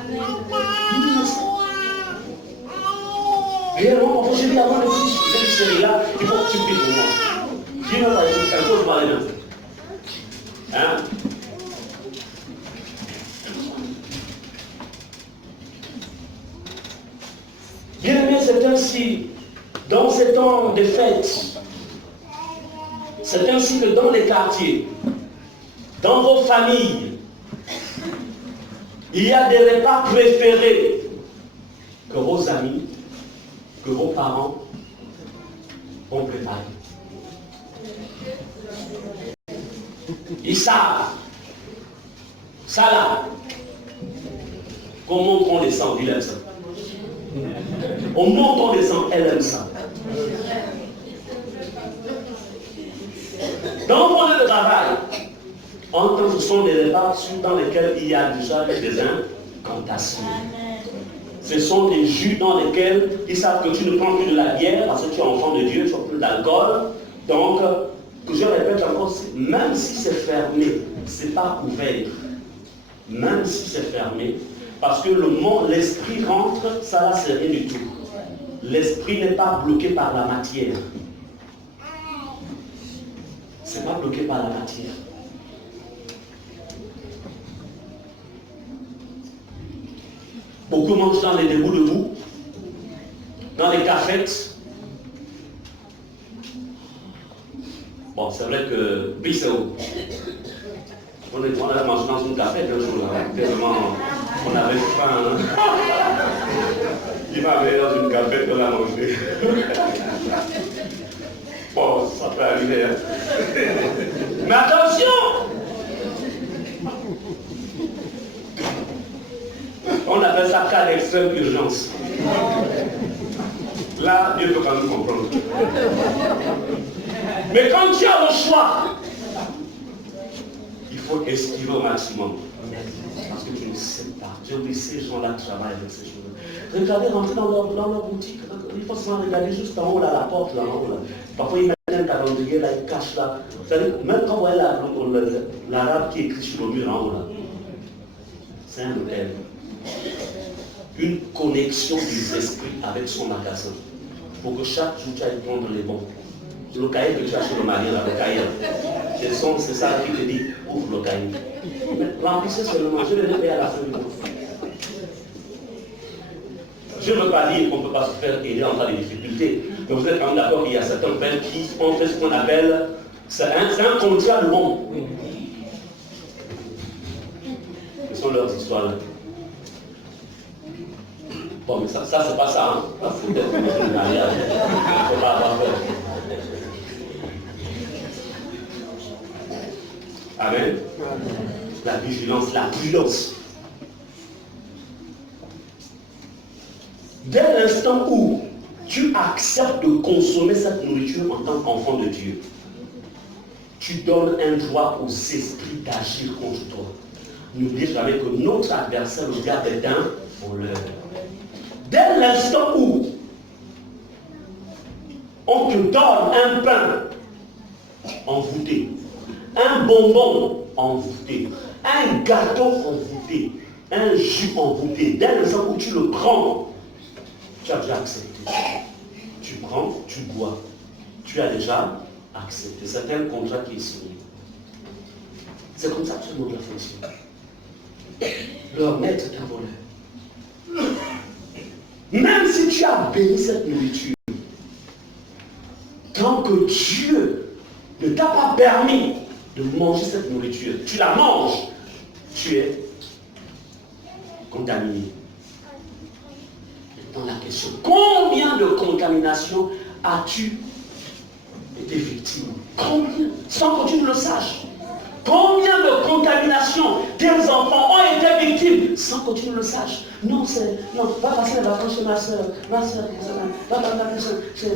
Nul ne sait. Réellement, quand j'ai dit avant de finir cette série-là, il faut que tu pries pour moi. Dis-moi, par exemple, quand je parlais d'un. Hein? c'est ainsi, dans ces temps de fêtes, c'est ainsi que dans les quartiers, dans vos familles, il y a des repas préférés que vos amis, que vos parents vont préparer. Ils savent, ça là, comment on descend, il aime ça. On monte, on descend, elle aime ça. Dans mon lieu de travail, ce sont des repas dans lesquels il y a déjà des incantations. Ce sont des jus dans lesquels ils savent que tu ne prends plus de la bière parce que tu es enfant de Dieu, tu n'as plus d'alcool. Donc, je répète encore, même si c'est fermé, ce n'est pas ouvert. Même si c'est fermé, parce que l'esprit rentre, ça là c'est rien du tout. L'esprit n'est pas bloqué par la matière. C'est pas bloqué par la matière. Beaucoup mangent dans les débouts de boue, dans les cafettes. Bon, c'est vrai que Bissau, on avait mangé dans une cafette un jour, là, tellement on avait faim. Hein. Il m'avait dans une cafette, on a mangé. Bon, ça peut arriver. Hein. Mais attention! On appelle ça cas d'extrême urgence. Là, Dieu peut quand même comprendre. Mais quand tu as le choix, il faut esquiver au maximum. Parce que tu ne sais pas. J'ai oublié ces gens-là qui travaillent avec ces choses. Regardez, rentrer dans leur boutique. Il faut seulement regarder juste en haut, là, la porte, là, en haut. Là. Parfois, ils mettent un calendrier, là, ils cachent là. Vous savez, même quand vous voyez l'arabe qui est écrit sur le mur en haut, là, c'est un hôtel. Une connexion des esprits avec son magasin. Pour que chaque jour, tu ailles prendre les bons. Le cahier que tu as sur le mari, là, le cahier. C'est ça qui te dit, ouvre le cahier. Remplissez seulement, je vais le payer à la fin du mois. Je ne veux pas dire qu'on ne peut pas se faire aider en cas de difficulté, mais vous êtes quand même d'accord qu'il y a certains pères qui ont fait ce qu'on appelle, c'est un contrat de monde. Ce sont leurs histoires là. Bon, mais ça c'est pas ça, hein. Ça, c'est peut-être une mariage. Il ne faut pas avoir peur. Amen. La vigilance, la prudence. Dès l'instant où tu acceptes de consommer cette nourriture en tant qu'enfant de Dieu, tu donnes un droit aux esprits d'agir contre toi. N'oublie jamais que notre adversaire, le diable, est un voleur. Dès l'instant où on te donne un pain envoûté, un bonbon envoûté, un gâteau envoûté, un jus envoûté, dès l'instant où tu le prends, tu as déjà accepté. Tu prends, tu bois. Tu as déjà accepté. C'est un contrat qui est signé. C'est comme ça que ce monde fonctionne. Leur maître est un voleur. Même si tu as béni cette nourriture, tant que Dieu ne t'a pas permis de manger cette nourriture, tu la manges, tu es contaminé. Dans la question, combien de contaminations as-tu été victime? Combien? Sans que tu ne le saches. Combien de contaminations tes enfants ont été victimes sans que tu ne le saches? Non, va passer les vacances chez ma soeur, va passer chez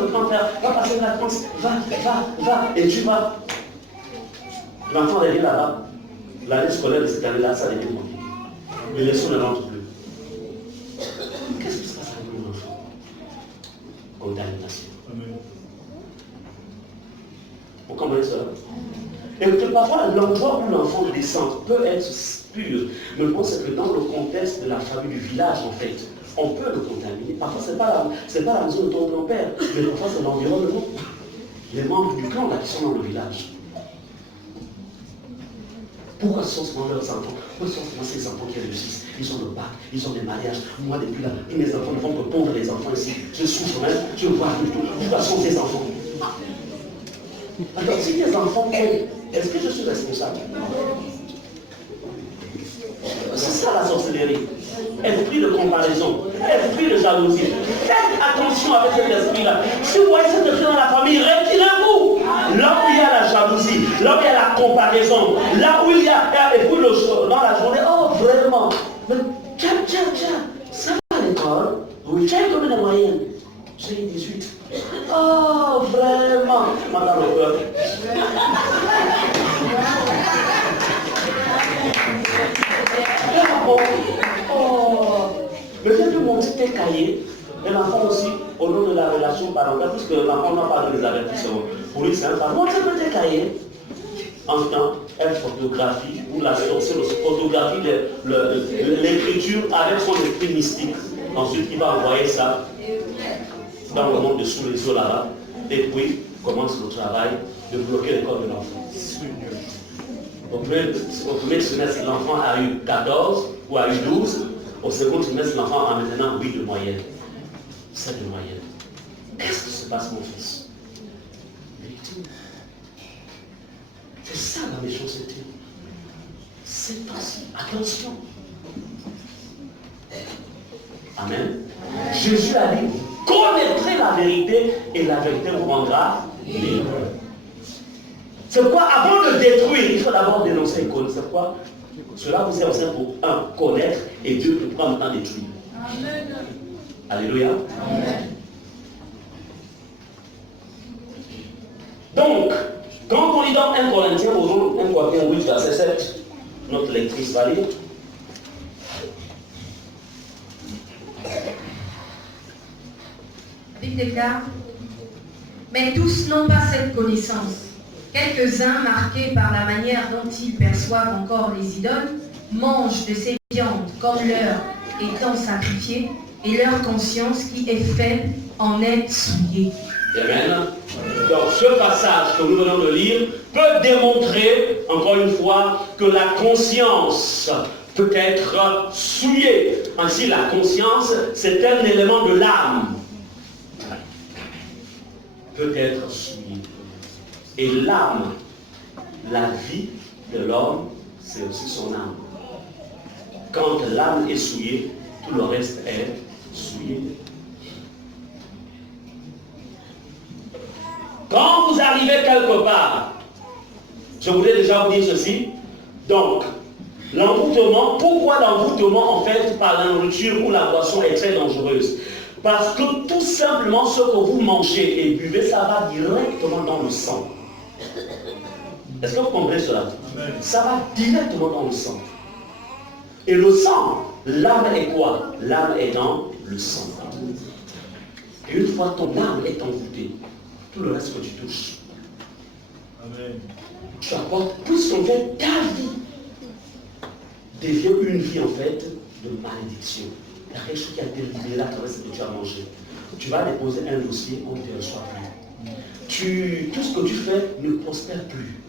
le grand-père, va passer les vacances, va, et tu vas. L'enfant revient là-bas. L'année scolaire de cette année-là, ça devient compliqué. Les leçons ne rentrent plus. Qu'est-ce qui se passe avec mon enfant? Contamination. Vous comprenez cela? Et que parfois, l'endroit où l'enfant descend peut être pur. Mais le point, c'est que dans le contexte de la famille, du village, en fait, on peut le contaminer. Parfois, ce n'est pas la maison de ton grand-père, mais parfois, c'est l'environnement. Les membres du clan, là, qui sont dans le village. Pourquoi sont souvent leurs enfants? Pourquoi sont souvent ces enfants qui réussissent? Ils ont le bac, ils ont des mariages. Moi, depuis là, tous mes enfants ne font que pondre les enfants ici. Je souffre même, je vois tout. Pourquoi sont ces enfants? Alors, si tes enfants font, est-ce que je suis responsable? C'est ça la sorcellerie. Esprit de comparaison, esprit de jalousie. Faites attention avec cet esprit-là. Si vous voyez cet esprit dans la famille, retirez-vous. Là où il y a la jalousie, là où il y a la comparaison, là où il y a, et puis dans la journée, oh vraiment, mais tiens, ça va à l'école? Oui, tiens comme une moyenne. J'ai 18. Oh vraiment, madame le peuple. Oh, le fait de montrer tes cahiers, et l'enfant aussi, au nom de la relation parentale, puisque l'enfant n'a pas de les avertissements. Pour lui, c'est un enfant. Montre tes cahiers. Enfin, elle photographie, ou la sorcière photographie l'écriture avec son esprit mystique. Ensuite, il va envoyer ça dans le monde de sous les eaux là-bas. Et puis, commence le travail de bloquer le corps de l'enfant. Au premier trimestre, l'enfant a eu 14 ou a eu 12. Au second trimestre, l'enfant a maintenant 8 de moyenne. 7 de moyenne. Qu'est-ce qui se passe, mon fils? Victime. C'est ça la méchanceté. C'est ainsi. Attention. Amen. Jésus a dit, vous connaîtrez la vérité et la vérité vous rendra libre. C'est pourquoi avant de détruire, il faut d'abord dénoncer et connaître. C'est pourquoi cela vous est aussi pour un, connaître et Dieu peut prendre le temps de détruire. Amen. Alléluia. Amen. Donc, quand on lit dans 1 Corinthiens, 1 Corinthiens 8, verset 7, notre lectrice va lire. Il déclare, mais tous n'ont pas cette connaissance. Quelques-uns, marqués par la manière dont ils perçoivent encore les idoles, mangent de ces viandes comme leur étant sacrifiées, et leur conscience qui est faible en est souillée. Amen. Donc ce passage que nous venons de lire peut démontrer, encore une fois, que la conscience peut être souillée. Ainsi, la conscience, c'est un élément de l'âme. Peut être souillée. Et l'âme, la vie de l'homme, c'est aussi son âme. Quand l'âme est souillée, tout le reste est souillé. Quand vous arrivez quelque part, je voulais déjà vous dire ceci, donc, l'envoûtement, pourquoi l'envoûtement en fait par la nourriture ou la boisson est très dangereuse? Parce que tout simplement ce que vous mangez et buvez, ça va directement dans le sang. Est-ce que vous comprenez cela? Amen. Ça va directement dans le sang. Et le sang, l'âme est quoi? L'âme est dans le sang. Et une fois ton âme est envoûtée, tout le reste que tu touches, amen, tu apportes, puisqu'en fait ta vie devient une vie en fait de malédiction. Il y a quelque chose qui a été libéré à travers ce que tu as mangé. Tu vas déposer un dossier, on ne te reçoit plus. Tout ce que tu fais ne prospère plus.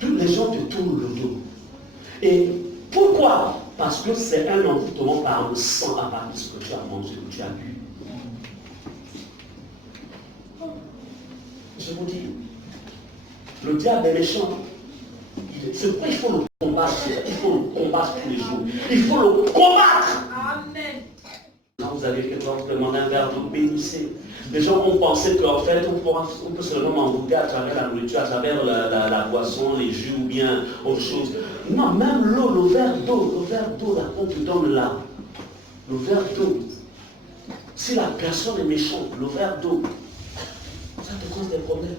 Tous les gens te tournent le dos. Et pourquoi? Parce que c'est un envoûtement par le sang à partir de ce que tu as mangé, que tu as bu. Je vous dis, le diable est méchant. C'est pourquoi il faut le combattre. Il faut le combattre tous les jours. Il faut le combattre. Amen. Quand vous avez quelqu'un vous demande un verre d'eau, bénissez. Les gens ont pensé qu'en fait, on peut seulement m'envoûter à travers la nourriture, à travers la boisson, les jus ou bien autre chose. Non, même l'eau, le verre d'eau là, on te donne là. Le verre d'eau. Si la personne est méchante, le verre d'eau, ça te cause des problèmes.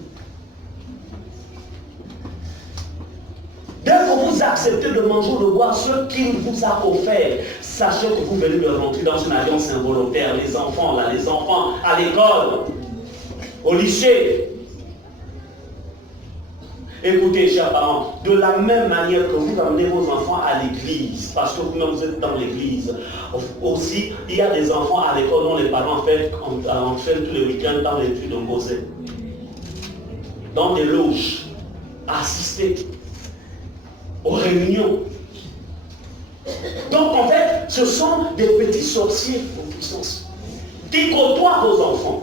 Dès que vous acceptez de manger ou de boire ce qu'il vous a offert, sachez que vous venez de rentrer dans une alliance involontaire. Les enfants là, les enfants à l'école, au lycée. Écoutez, chers parents, de la même manière que vous amenez vos enfants à l'église, parce que vous-même vous êtes dans l'église, aussi, il y a des enfants à l'école dont les parents entraînent tous les week-ends dans les études aux réunions. Donc en fait, ce sont des petits sorciers en puissance qui côtoient vos enfants.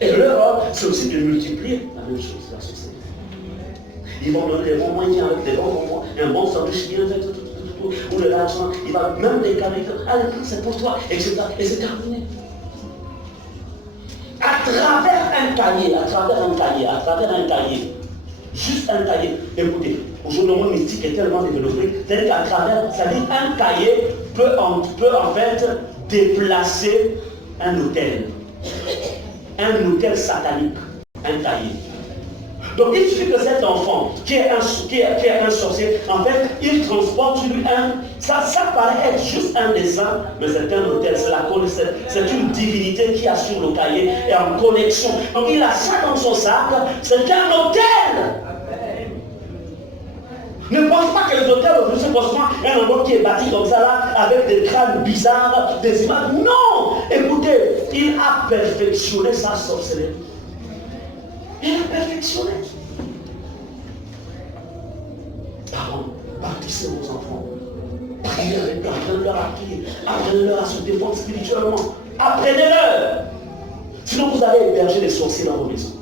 Et leur rôle, c'est aussi de multiplier la même chose, la société. Ils vont donner des bons moyens avec des bons moments, un bon sandwich bien fait, ou de l'argent, il va même déclarer que allez, c'est pour toi, etc. Et c'est terminé. À travers un cahier, juste un cahier. Écoutez, aujourd'hui le monde mystique est tellement développé, c'est-à-dire qu'à travers, c'est-à-dire un cahier peut en fait déplacer un hôtel satanique, un cahier. Donc il suffit que cet enfant qui est un sorcier, en fait, il transporte sur lui ça paraît être juste un dessin, mais c'est un hôtel, c'est une divinité qui a sur le cahier et en connexion. Donc il a ça dans son sac, c'est un hôtel. Ne pense pas que les hôtels aujourd'hui c'est forcément un endroit qui est bâti comme ça là, avec des crânes bizarres, des images. Non! Écoutez, il a perfectionné sa sorcellerie. Il a perfectionné. Parents, baptisez vos enfants. Priez avec eux, apprenez-leur à prier, apprenez-leur à se défendre spirituellement. Apprenez-leur. Sinon vous allez héberger des sorciers dans vos maisons.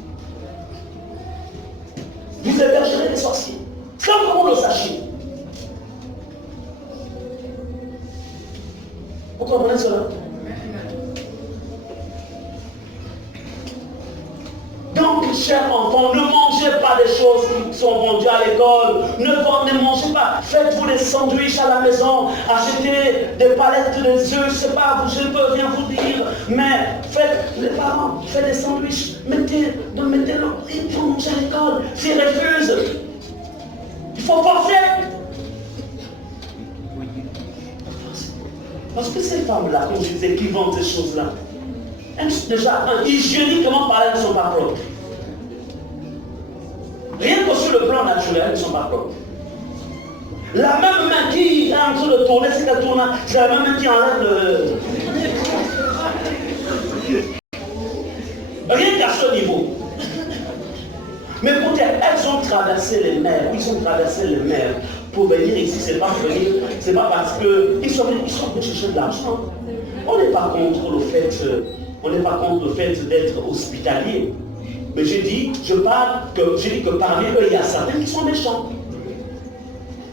Vous hébergerez des sorciers. Sans que vous le sachiez. Vous comprenez cela? Donc, chers enfants, ne mangez pas des choses qui sont vendues à l'école. Ne mangez pas. Faites-vous des sandwichs à la maison. Achetez des palettes de œufs. Je ne sais pas, je ne peux rien vous dire. Mais les parents, faites des sandwichs. Mettez-le. Ils vont manger à l'école. S'ils refusent, il faut forcer. Parce que ces femmes-là, comme je disais, qui vendent ces choses-là, déjà, hygiéniquement parlant, elles ne sont pas propres. Rien que sur le plan naturel, elles ne sont pas propres. La même main qui est en train de tourner, c'est qu'elle tourne, c'est la même main qui enlève le... Rien qu'à ce niveau. Mais peut-être elles ont traversé les mers, ils ont traversé les mers pour venir ici, c'est pas parce qu'ils sont venus chercher de l'argent. On n'est pas contre le fait, d'être hospitalier. Mais j'ai dit que parmi eux, il y a certains qui sont méchants.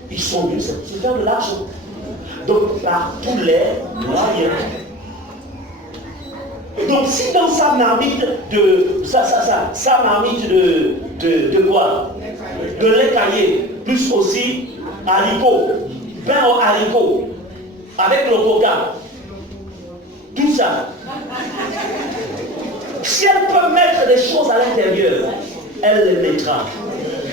Ils sont venus se faire de l'argent. Donc par tous les moyens. Donc si dans sa marmite de quoi? De lait caillé, plus aussi haricots, pain aux haricots, avec le coca, tout ça. Si elle peut mettre des choses à l'intérieur, elle les mettra.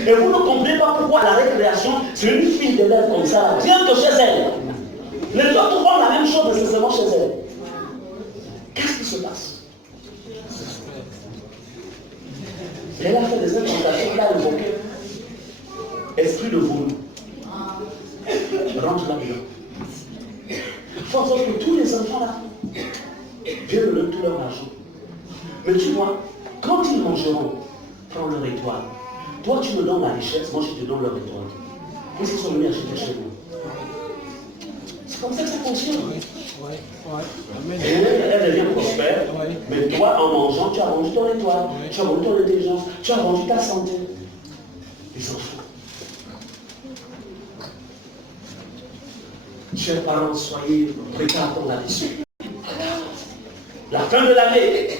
Et vous ne comprenez pas pourquoi la récréation, c'est une fille de lèvres comme ça, rien que chez elle. Les autres font la même chose nécessairement chez elle. Qu'est-ce qui se passe? Elle a fait des incantations, elle a invoqué. Esprit de vomi. Rentre là-dedans. Faut en sorte que tous les enfants là viennent de tout leur argent. Mais tu vois, quand ils mangeront, prends leur étoile. Toi, tu me donnes la richesse, moi je te donne leur étoile. Qu'est-ce qu'ils sont venus acheter chez nous? C'est comme ça que ça fonctionne. Et elle devient prospère, mais toi, en mangeant, tu as vendu ton étoile, tu as vendu ton intelligence, tu as vendu ta santé. Les enfants. Chers parents, soyez préparés là-dessus. La fin de l'année.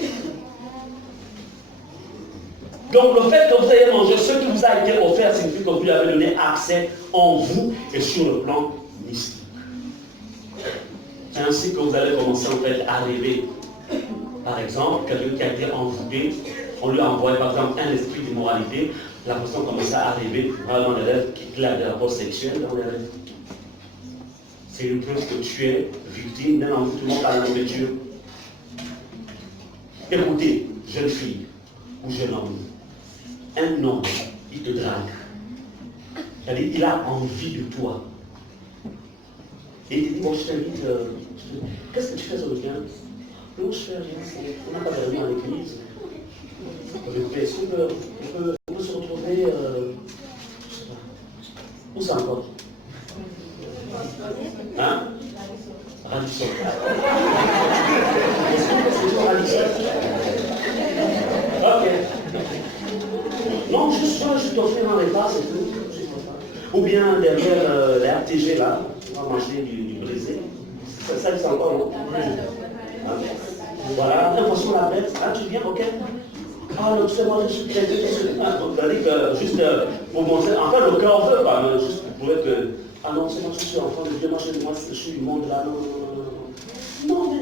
Donc le fait que vous ayez mangé ce qui vous a été offert signifie que vous lui avez donné accès en vous et sur le plan mystique. C'est ainsi que vous allez commencer en fait à rêver. Par exemple, quelqu'un qui a été envoûté, on lui a envoyé par exemple un esprit d'immoralité, la personne commence à rêver dans les rêves qu'il a des rapports sexuels dans les rêves. C'est une preuve que tu es victime d'un envoûtement par la nourriture. Écoutez, jeune fille ou jeune homme, un homme, il te drague. C'est-à-dire, il a envie de toi. Et il te dit, bon, je t'invite, qu'est-ce que tu fais ce week-end? Non, je fais rien, on n'a pas de réunion à l'église. Est-ce qu'on peut se retrouver Où ça encore? Hein? Radisson. Est-ce que c'est toujours Radisson? Ok. Non, juste t'offrir un repas, c'est tout. Ou bien derrière les RTG là, on va manger du brisé. Ça c'est encore non? Voilà, attention la bête. Ah, tu viens, ok? Ah, non, tu sais, moi je suis très que juste pour montrer, en fait le cœur veut, bah, juste pour prouver que, ah non, c'est moi je suis enfant de Dieu, moi je suis du monde là, non, non, non, non, non, mais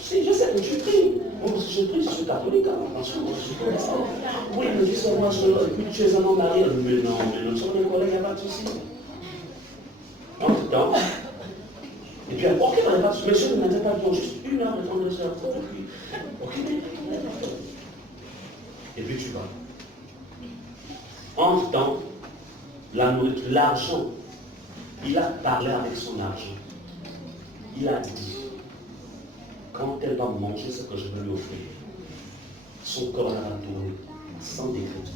si, je sais que je prie. Moi, je prie, je suis catholique, hein, attention, moi je suis protestant. Oui, mais dis moi, tu es un homme marié, mais non, nous sommes des collègues, il n'y a pas de souci. Non. Et puis, ok, il n'y a pas de souci, monsieur ne m'était pas bien, juste 1 heure de temps de soeur, ok, et puis tu vas. En temps, la nourriture, l'argent, il a parlé avec son argent. Il a dit, quand elle va manger ce que je veux lui offrir, son corps va tourner sans décret.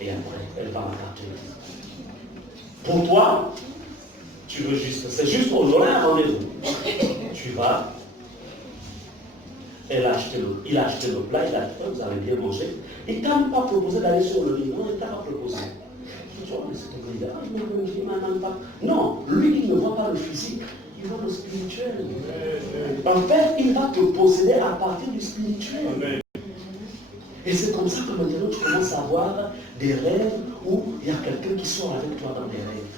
Et après, elle va m'appartenir. Pour toi, tu veux juste, c'est juste pour donner un rendez-vous. Tu vas, il a acheté le plat, il a dit, vous avez bien mangé. Il ne t'a même pas proposé d'aller sur le lit. Non, il ne t'a pas proposé. Tu vois, mais c'est non, lui, il ne voit pas le physique, il voit le spirituel. En fait, il va te posséder à partir du spirituel. Amen. Et c'est comme ça que maintenant tu commences à avoir des rêves où il y a quelqu'un qui sort avec toi dans des rêves.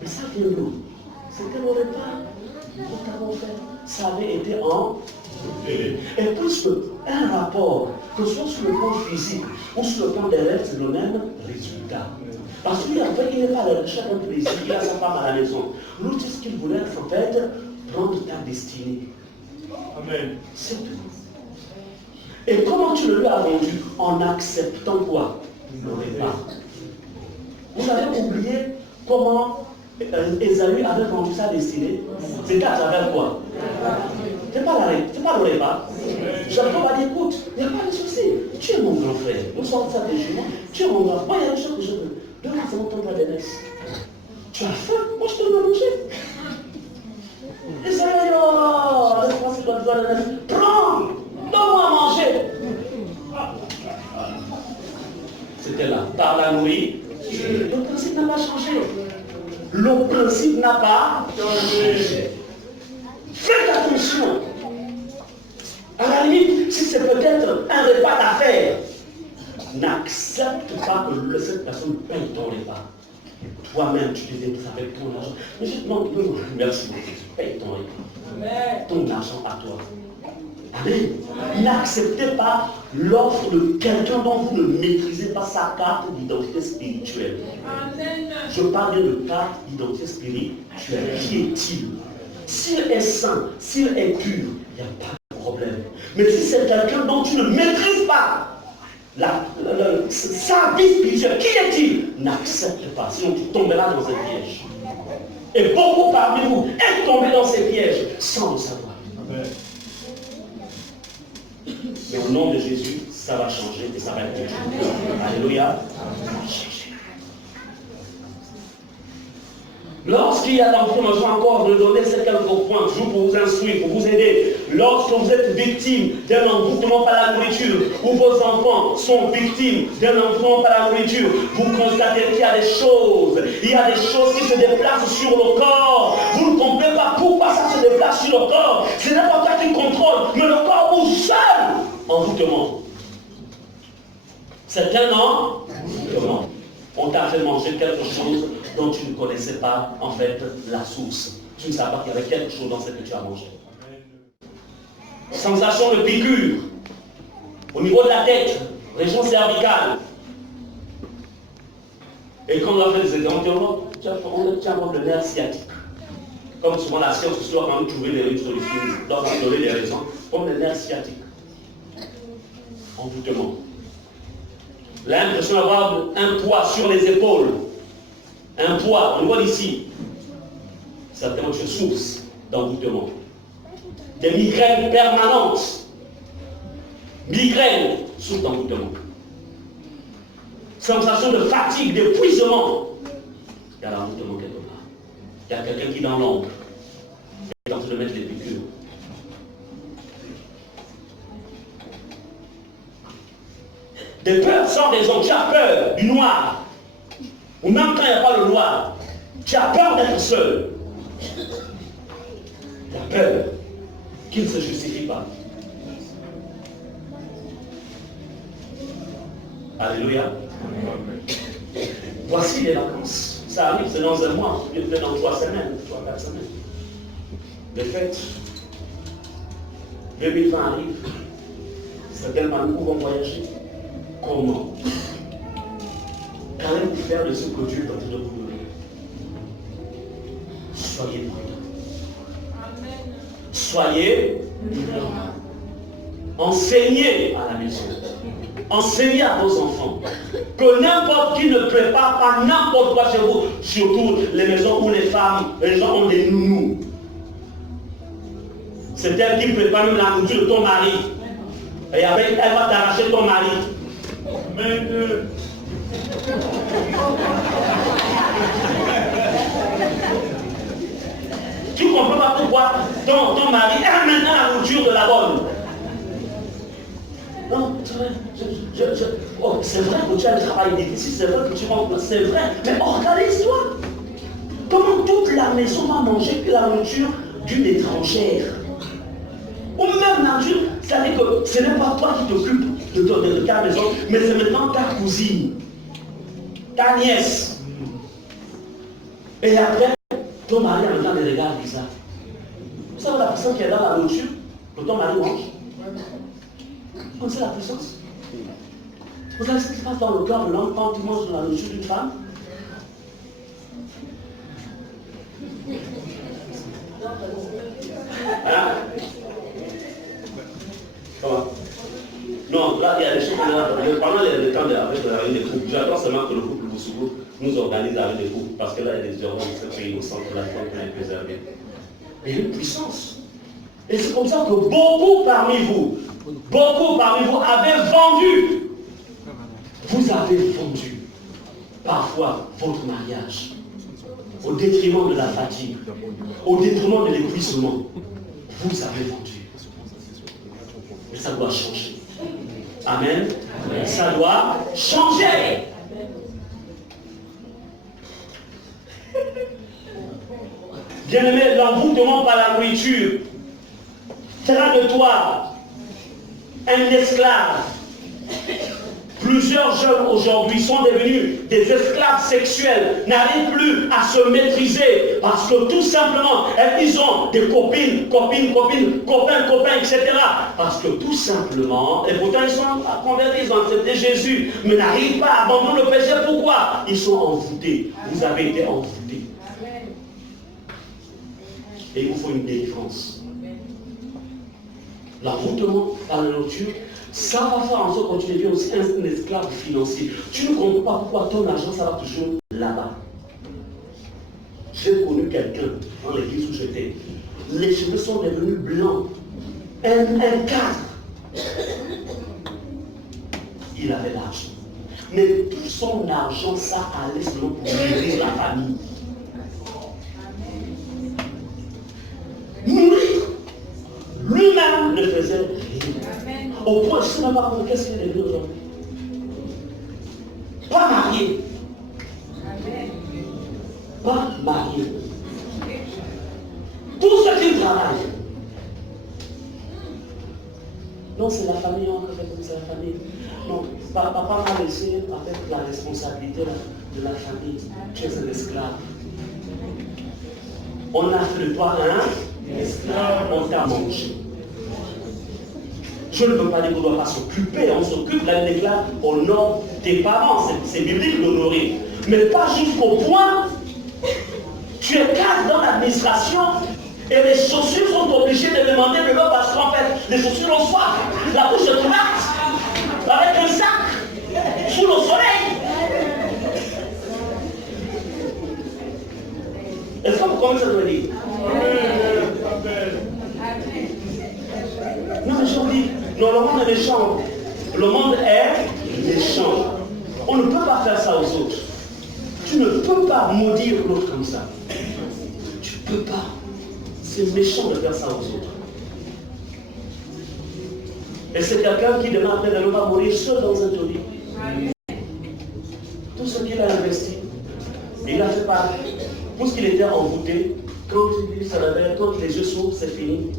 Mais ça vient d'où? C'était le repas que nous avons fait. Ça avait été en... Et puisque un rapport, que ce soit sur le plan physique ou sur le plan des rêves, c'est le même résultat. Parce qu'en fait, il n'est pas là, chacun plaisir, il a sa femme à la maison. L'autre, ce qu'il voulait, en fait, prendre ta destinée. Amen. C'est tout. Et comment tu le lui as vendu? En acceptant quoi? Le repas. Vous avez oublié comment Ésaü avait vendu sa destinée? C'était à travers quoi? C'est pas le repas. Jacob a dit, écoute, il n'y a pas de souci. Tu es mon grand frère. Nous sommes ça des jumeaux. Tu es mon grand frère. Moi, il y a une chose que je veux. Donne-moi mon temps de la dénesse. Tu as faim? Moi, je te donne à manger. Et ça y est, prends! Donne-moi à manger. C'était là. Par la nuit, le principe n'a pas changé. Le principe n'a pas changé. Faites attention. À la limite, si c'est peut-être un repas d'affaires, n'accepte pas que cette personne paye ton repas. Toi-même, tu te dépenses avec ton argent. Mais non, merci beaucoup. Paye ton repas. Ton argent à toi. Amen. N'acceptez pas l'offre de quelqu'un dont vous ne maîtrisez pas sa carte d'identité spirituelle. Amen. Je parle de carte d'identité spirituelle. Qui est-il? S'il est saint, s'il est pur, il n'y a pas de problème. Mais si c'est quelqu'un dont tu ne maîtrises pas sa vie spirituelle, qui est-il? N'accepte pas, sinon tu tomberas dans un piège. Et beaucoup parmi vous êtes tombés dans ces pièges sans le savoir. Amen. Mais au nom de Jésus, ça va changer et ça va être quelque chose. Alléluia. Lorsqu'il y a dans vous, je vais encore de donner ces quelques points, toujours pour vous instruire, pour vous aider. Lorsque vous êtes victime d'un envoûtement par la nourriture, ou vos enfants sont victimes d'un envoûtement par la nourriture, vous constatez qu'il y a des choses, qui se déplacent sur le corps. Vous ne comprenez pas pourquoi ça se déplace sur le corps. C'est n'importe qui qui contrôle, mais le corps bouge seul. Envoûtement. C'est un envoûtement. On t'a fait manger quelque chose dont tu ne connaissais pas, en fait, la source. Tu ne savais pas qu'il y avait quelque chose dans ce que tu as mangé. Sensation de piqûre au niveau de la tête, région cervicale. Et quand on a fait des exemples, on tient compte le nerf sciatique. Comme souvent la science, c'est souvent quand même trouver des solutions, doit donner des raisons, comme le nerf sciatique. Envoûtement. L'impression d'avoir un poids sur les épaules. Un poids, on le voit ici. Certainement une source d'envoûtement. Des migraines permanentes. Migraines, source d'envoûtement. Sensation de fatigue, d'épuisement. il y a l'avortement quelque part. Il y a quelqu'un qui est dans l'ombre. Il est en train de mettre les piqûres. Des peurs sortent des hommes. Tu as peur du noir. Ou même quand il n'y a pas le noir. Tu as peur d'être seul. Tu as peur qu'il ne se justifie pas. Alléluia. Voici les vacances. Ça arrive, c'est dans un mois, peut-être dans 3 semaines, 3-4 semaines. Les fêtes. 2020 arrive. Certains parmi vous vont voyager. Comment? Qu'allez-vous faire de ce que Dieu est en train de vous donner? Soyez prudents. Soyez prudents. Enseignez à la maison. Enseignez à vos enfants que n'importe qui ne prépare pas n'importe quoi chez vous, surtout les maisons où les femmes, les gens ont des nounous. C'est elle qui prépare même la nourriture de ton mari. Et avec elle va t'arracher ton mari. Amen. Tu ne comprends pas pourquoi ton mari aime maintenant la nourriture de la bonne. Non, c'est vrai que tu as un travail difficile, c'est vrai que tu rentres, c'est vrai, mais organise-toi. Comment toute la maison va manger que la nourriture d'une étrangère? Ou même nature, c'est-à-dire que ce n'est pas toi qui t'occupes de ta maison, mais c'est maintenant ta cousine, ta nièce. Et après, ton mari a maintenant des regards bizarres. Vous savez la personne qui est dans la nourriture que ton mari mange? Vous connaissez la puissance? Vous savez ce qui se passe dans le cœur de l'homme quand tu manges de la nourriture d'une femme? Hein? Comment? Non, là, il y a des choses pendant les temps avec des couples. J'attends seulement que le couple vous nous organise avec des couples, parce que là, il y a des urgences qui sont innocentes pour la femme pour les préserver. Il y a une puissance. Et c'est comme ça que beaucoup parmi vous avez vendu. Vous avez vendu parfois votre mariage au détriment de la fatigue, au détriment de l'épuisement. Vous avez vendu. Et ça doit changer. Amen. Amen. Ça doit changer. Bien-aimé, l'envoûtement par la nourriture fera de toi un esclave. Plusieurs jeunes aujourd'hui sont devenus des esclaves sexuels, n'arrivent plus à se maîtriser parce que tout simplement, ils ont des copines, copains, etc. Parce que tout simplement, et pourtant ils sont convertis, ils ont accepté Jésus, mais n'arrivent pas à abandonner le péché. Pourquoi? Ils sont envoûtés. Vous avez été envoûtés. Et il vous faut une délivrance. L'envoûtement par la nourriture, ça va faire en sorte que tu deviens aussi un esclave financier. Tu ne comprends pas pourquoi ton argent, ça va toujours là-bas. J'ai connu quelqu'un dans l'église où j'étais. Les cheveux sont devenus blancs. Un cadre. Il avait l'argent. Mais tout son argent, ça allait seulement pour nourrir la famille. Nourrir. Lui-même ne faisait rien. Au point, je ne sais même pas qu'est-ce qu'il est devenu aujourd'hui. Pas marié. Pas marié. Tout ce qu'il travaille. Non, c'est la famille, c'est la famille. Non, papa m'a laissé avec la responsabilité de la famille. Tu es un esclave. On a fait de toi un esclave, on t'a mangé. Je ne veux pas dire qu'on ne doit pas s'occuper, on s'occupe, la déclare, honore tes parents, c'est biblique d'honorer. Mais pas jusqu'au point, tu es cadre dans l'administration et les chaussures sont obligées de demander de l'eau parce qu'en fait, les chaussures ont soif, la bouche est ouverte, avec un sac, sous le soleil. Est-ce que vous comprenez ce que je veux dire? Non, mais je dis, non, le monde est méchant. Le monde est méchant. On ne peut pas faire ça aux autres. Tu Tu ne peux pas maudire l'autre comme ça. Tu ne peux pas. C'est méchant de faire ça aux autres. Et c'est quelqu'un qui demain après va mourir seul dans un taudis. Tout ce qu'il a investi, il a fait part. Puisqu'il était envoûté, quand il se réveille, quand les yeux s'ouvrent, c'est fini.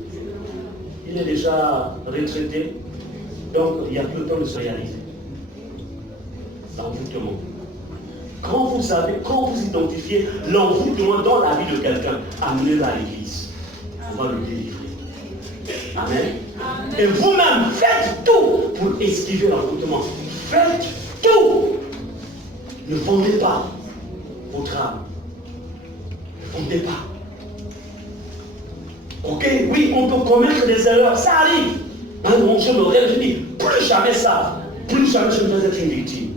Il est déjà retraité. Donc il n'y a plus le temps de se réaliser. L'envoûtement. Quand vous savez, quand vous identifiez l'envoûtement dans la vie de quelqu'un, amenez-le à l'église. On va le délivrer. Amen. Et vous-même, faites tout pour esquiver l'envoûtement. Faites tout. Ne vendez pas votre âme. Ne vendez pas. Ok, oui, on peut commettre des erreurs, ça arrive. Hein, mon Dieu me rêve, je dis, plus jamais ça. Plus jamais je ne vais être une victime.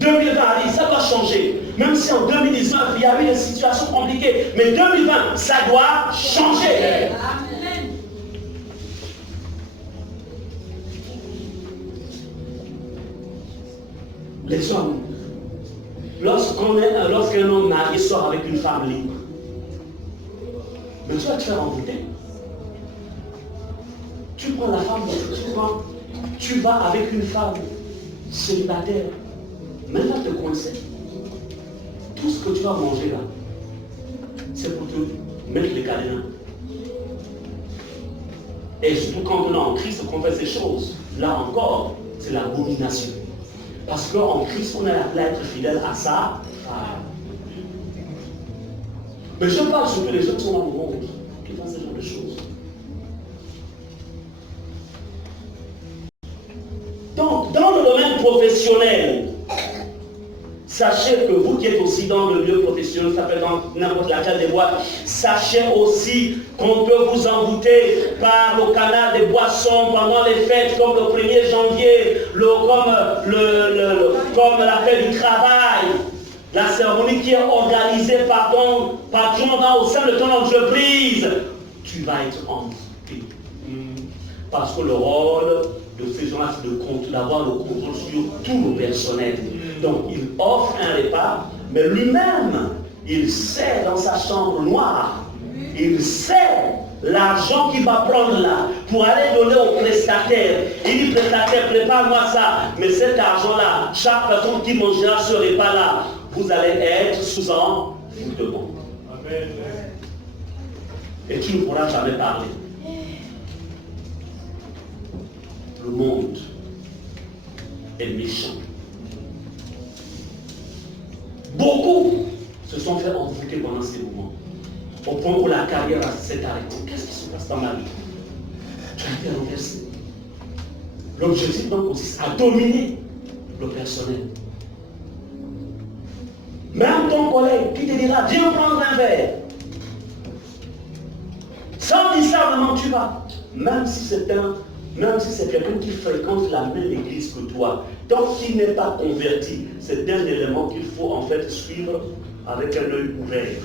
2020 arrive, ça doit changer. Même si en 2019, il y a eu des situations compliquées. Mais 2020, ça doit changer. Amen. Les hommes, lorsqu'un homme marié sort avec une femme libre, mais tu vas te faire envoûter. Tu prends la femme, tu vas avec une femme célibataire, même là te coincer. Tout ce que tu vas manger là, c'est pour te mettre les cadenas. Et surtout quand on est en Christ, qu'on fait ces choses, là encore, c'est l'abomination. Parce qu'en Christ, on est appelé à être fidèle à ça. Mais je parle surtout des gens qui sont dans le monde, qui font ce genre de choses. Donc, dans le domaine professionnel, sachez que vous qui êtes aussi dans le milieu professionnel, ça peut être dans n'importe laquelle des boîtes, sachez aussi qu'on peut vous envoûter par le canal des boissons pendant les fêtes, comme le 1er janvier, comme la fête du travail, la cérémonie qui est organisée par ton patron au sein de ton entreprise. Tu vas être envoûté. Parce que le rôle de ces gens-là, c'est d'avoir le contrôle sur tout le personnel. Donc, il offre un repas, mais lui-même, il sait dans sa chambre noire, il sait l'argent qu'il va prendre là pour aller donner au prestataire. Il dit, prestataire, prépare-moi ça. Mais cet argent-là, chaque personne qui mangera ce repas-là, vous allez être sous envoûtement. Et tu ne pourras jamais parler. Le monde est méchant. Beaucoup se sont fait envoûter pendant ces moments. Au point où la carrière s'est arrêtée. Qu'est-ce qui se passe dans ma vie? Tu as été renversé. L'objectif donc consiste à dominer le personnel. Même ton collègue qui te dira, viens prendre un verre. Sans discernement, tu vas. Même si c'est quelqu'un qui fréquente la même église que toi, tant qu'il n'est pas converti, c'est un élément qu'il faut en fait suivre avec un œil ouvert.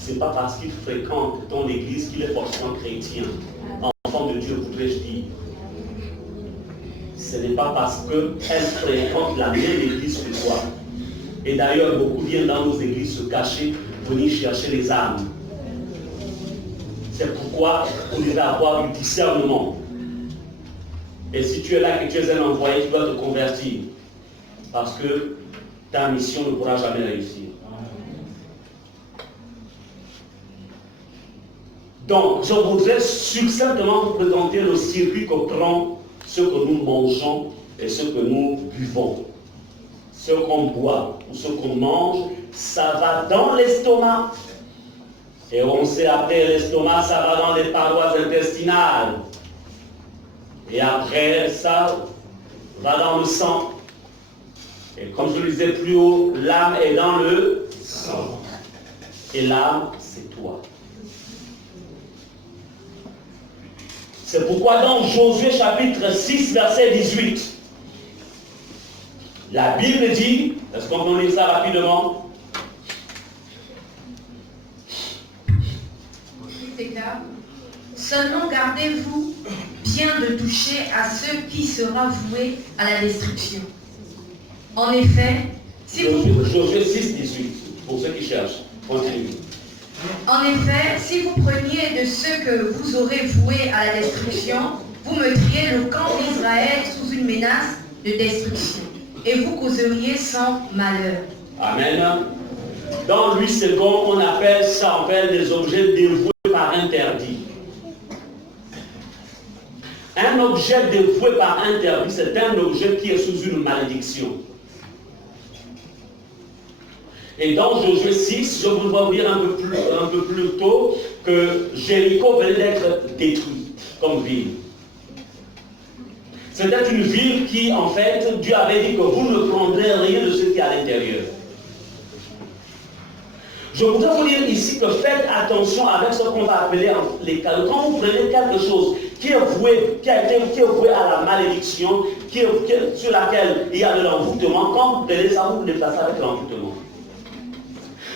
Ce n'est pas parce qu'il fréquente ton église qu'il est forcément chrétien. Enfant de Dieu, voudrais-je dire. Ce n'est pas parce qu'elle fréquente la même église que toi. Et d'ailleurs, beaucoup viennent dans nos églises se cacher, venir chercher les âmes. C'est pourquoi vous devez avoir du discernement. Et si tu es là et que tu es un envoyé, tu dois te convertir. Parce que ta mission ne pourra jamais réussir. Donc, je voudrais succinctement vous présenter le circuit que prend ce que nous mangeons et ce que nous buvons. Ce qu'on boit ou ce qu'on mange, ça va dans l'estomac. Et on sait après l'estomac, ça va dans les parois intestinales. Et après, ça va dans le sang. Et comme je le disais plus haut, l'âme est dans le sang. Et l'âme, c'est toi. C'est pourquoi dans Josué chapitre 6, verset 18, la Bible dit, est-ce qu'on peut lire ça rapidement? Seulement gardez-vous bien de toucher à ce qui sera voué à la destruction. En effet, Josué 6, 18, pour ceux qui cherchent. Continue. En effet, si vous preniez de ceux que vous aurez voués à la destruction, vous mettriez le camp d'Israël sous une menace de destruction, et vous causeriez sans malheur. Amen. Dans Louis II, on appelle ça en fait des objets dévoués par interdit. Un objet dévoué par interdit, c'est un objet qui est sous une malédiction. Et dans Josué 6, je vous dois dire un peu plus tôt que Jéricho venait d'être détruit comme ville. C'était une ville qui, en fait, Dieu avait dit que vous ne prendrez rien de ce qui est à l'intérieur. Je voudrais vous dire ici que faites attention avec ce qu'on va appeler les cadeaux. Quand vous prenez quelque chose qui est voué, qui est voué à la malédiction, sur laquelle il y a de l'envoûtement, quand vous prenez ça, vous vous déplacez avec l'envoûtement.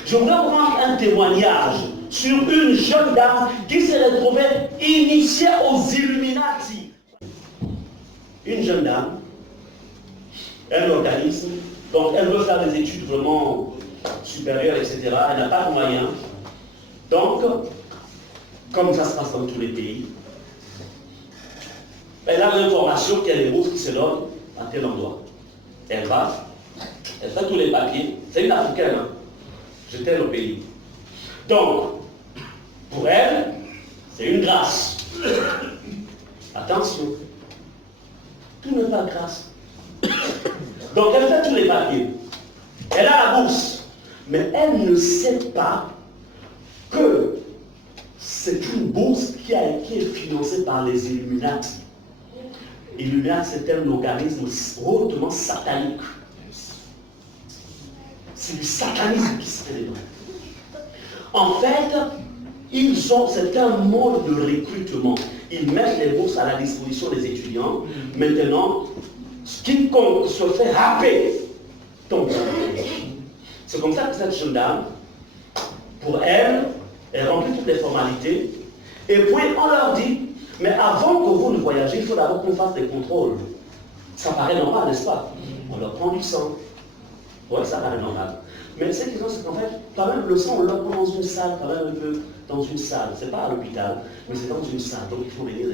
Je voudrais vous rendre un témoignage sur une jeune dame qui s'est retrouvée initiée aux Illuminati. Une jeune dame, un organisme, donc elle veut faire des études vraiment supérieures, etc. Elle n'a pas de moyens. Donc, comme ça se passe dans tous les pays, elle a l'information qu'il y a des bourses qui se donnent à tel endroit. Elle va, elle fait tous les papiers. C'est une Africaine, hein? J'étais au pays. Donc, pour elle, c'est une grâce. Attention, tout n'est pas grâce. Donc, elle fait tous les papiers. Elle a la bourse. Mais elle ne sait pas que c'est une bourse qui est financée par les Illuminati. Illuminati, c'est un organisme hautement satanique. C'est du satanisme qui se fait dedans. En fait, c'est un mode de recrutement. Ils mettent les bourses à la disposition des étudiants. Maintenant, quiconque se fait happer tombe dans le piège. C'est comme ça que cette jeune dame, pour elle, elle remplit toutes les formalités. Et puis on leur dit, mais avant que vous ne voyagez, il faut d'abord qu'on fasse des contrôles. Ça paraît normal, n'est-ce pas? On leur prend du sang. Oui, ça paraît normal. Mais ce qu'ils ont, c'est qu'en fait, quand même, le sang, on leur prend dans une salle, quand même un peu dans une salle. C'est pas à l'hôpital, mais c'est dans une salle. Donc il faut venir.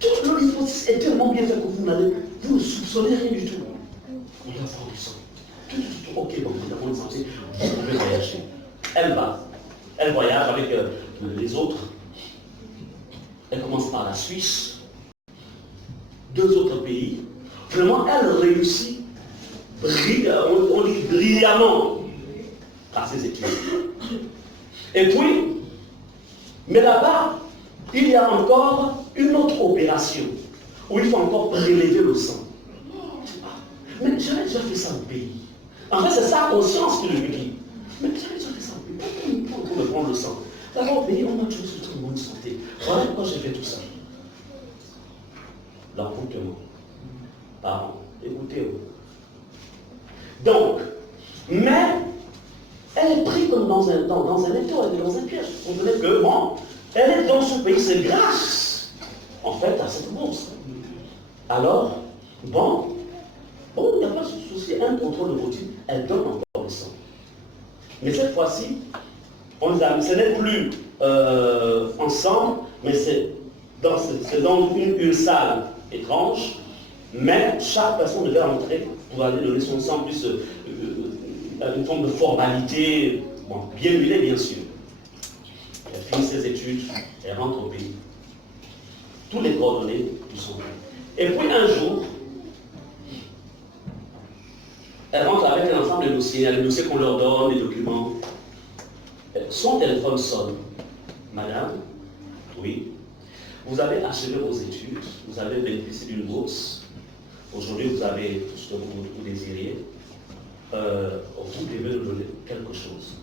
Tout le dispositif est tellement bien fait que vous ne soupçonnez rien du tout. On leur prend du sang. Tout, ok, bon, nous avons une santé, vous pouvez voyager. Elle va. Elle voyage avec les autres. Elle commence par la Suisse. 2 autres pays. Vraiment, elle réussit. On dit brillamment par ses études. Et puis, mais là-bas, il y a encore une autre opération où il faut encore prélever le sang. Mais j'avais déjà fait ça au pays. En fait, c'est sa conscience qui le dit. Mais j'avais déjà fait ça au pays. Pourquoi me prendre le sang? D'abord, au pays, on a toujours ce truc de bonne santé. Voilà pourquoi j'ai fait tout ça. L'envoûtement. Pardon. Écoutez-vous. Donc, mais elle est prise comme dans un étau, elle est dans un piège. Vous comprenez que, bon, elle est dans ce pays, c'est grâce, en fait, à cette bourse. Alors, bon, il n'y a pas de souci, un contrôle de routine, elle donne encore le sang. Mais cette fois-ci, ce n'est plus ensemble, mais c'est dans une salle étrange, mais chaque personne devait entrer pour aller donner son sang, plus une forme de formalité, bon, bien huilée bien sûr. Elle finit ses études, elle rentre au pays. Tous les coordonnées du sang. Et puis un jour, elle rentre avec un ensemble de dossiers, les dossiers qu'on leur donne, les documents. Son téléphone sonne. Madame, oui, vous avez achevé vos études, vous avez bénéficié d'une bourse. Aujourd'hui, vous avez tout ce que vous désiriez. Vous devez nous donner quelque chose.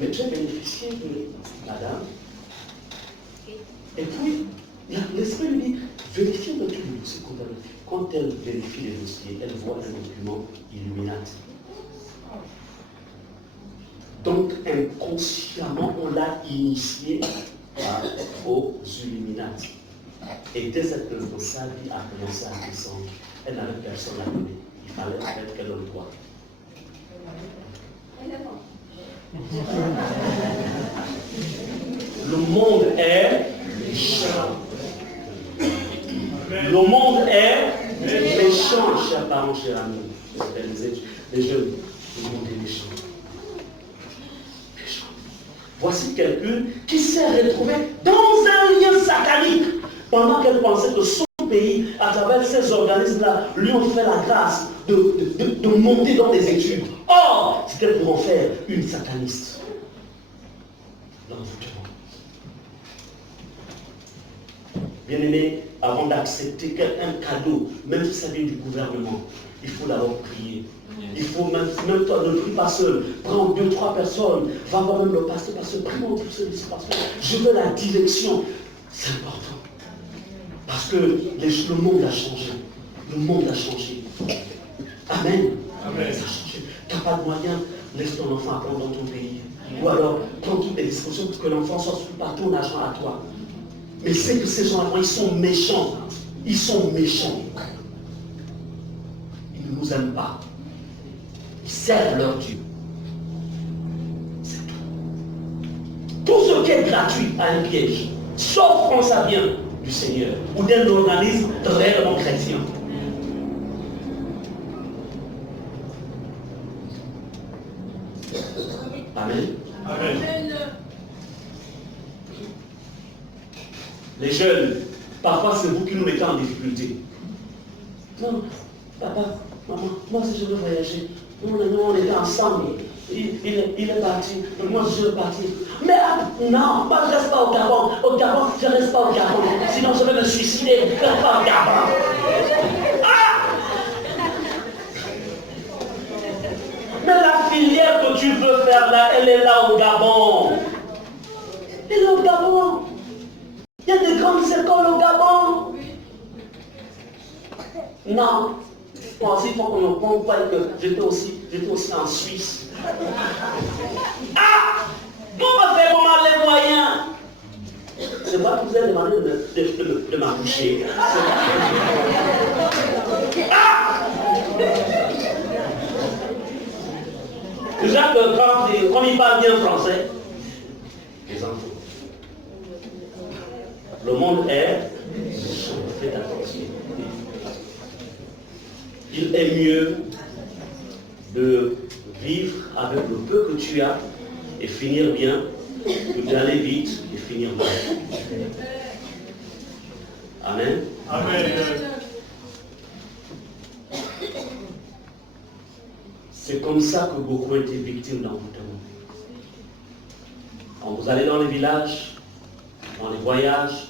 Mais j'ai bénéficié de madame. Et puis, l'esprit lui dit, vérifiez le dossier. Quand elle vérifie les dossiers, elle voit un document Illuminati. Donc, inconsciemment, on l'a initié aux Illuminati. Et dès cette période, sa vie a commencé à descendre Elle n'avait personne à donner. Il fallait peut-être qu'elle donne quoi. Le monde est méchant. Le monde est méchant, chers parents, chers amis. Les jeunes, le monde est méchant. Voici quelqu'un qui s'est retrouvé dans un lien satanique pendant qu'elle pensait que son pays, à travers ces organismes-là, lui ont fait la grâce de monter dans les études. Or, c'était pour en faire une sataniste. L'envoûtement. Bien-aimé, avant d'accepter un cadeau, même si ça vient du gouvernement, il faut d'abord prier. Il faut même toi, ne prie pas seul. Prends 2 ou 3 personnes. Va voir même le pasteur. Prie mon Dieu, pasteur. Je veux la direction. C'est important. Parce que le monde a changé. Le monde a changé. Amen. Amen. Ça a changé. Tu n'as pas de moyens, laisse ton enfant apprendre dans ton pays. Ou alors, prends toutes les dispositions pour que l'enfant ne sorte pas ton argent à toi. Mais c'est que ces gens-là, ils sont méchants. Ils sont méchants. Ils ne nous aiment pas. Ils servent leur Dieu. C'est tout. Tout ce qui est gratuit a un piège. Sauf quand ça vient du Seigneur ou d'un organisme réellement chrétien. Amen. Amen. Les jeunes, parfois c'est vous qui nous mettez en difficulté. Non, papa, maman, moi si je veux voyager, nous on était ensemble, il est parti, moi je veux partir. Mais non, moi je ne reste pas au Gabon, je ne reste pas au Gabon, sinon je vais me suicider, je ne reste pas au Gabon. Mais la filière que tu veux faire là, elle est là au Gabon. Elle est au Gabon. Il y a des grandes écoles au Gabon. Non. Moi aussi, il faut qu'on ne comprenne pas que j'étais aussi en Suisse. Bon, on va faire comment les moyens. C'est pas que vous avez demandé de m'accoucher. Déjà que quand il parle bien français, les enfants. Le monde est méchant, faites attention. Il est mieux de vivre avec le peu que tu as et finir bien que d'aller vite et finir mal. Amen. Amen. C'est comme ça que beaucoup ont été victimes d'envoûtement. Quand vous allez dans les villages, dans les voyages,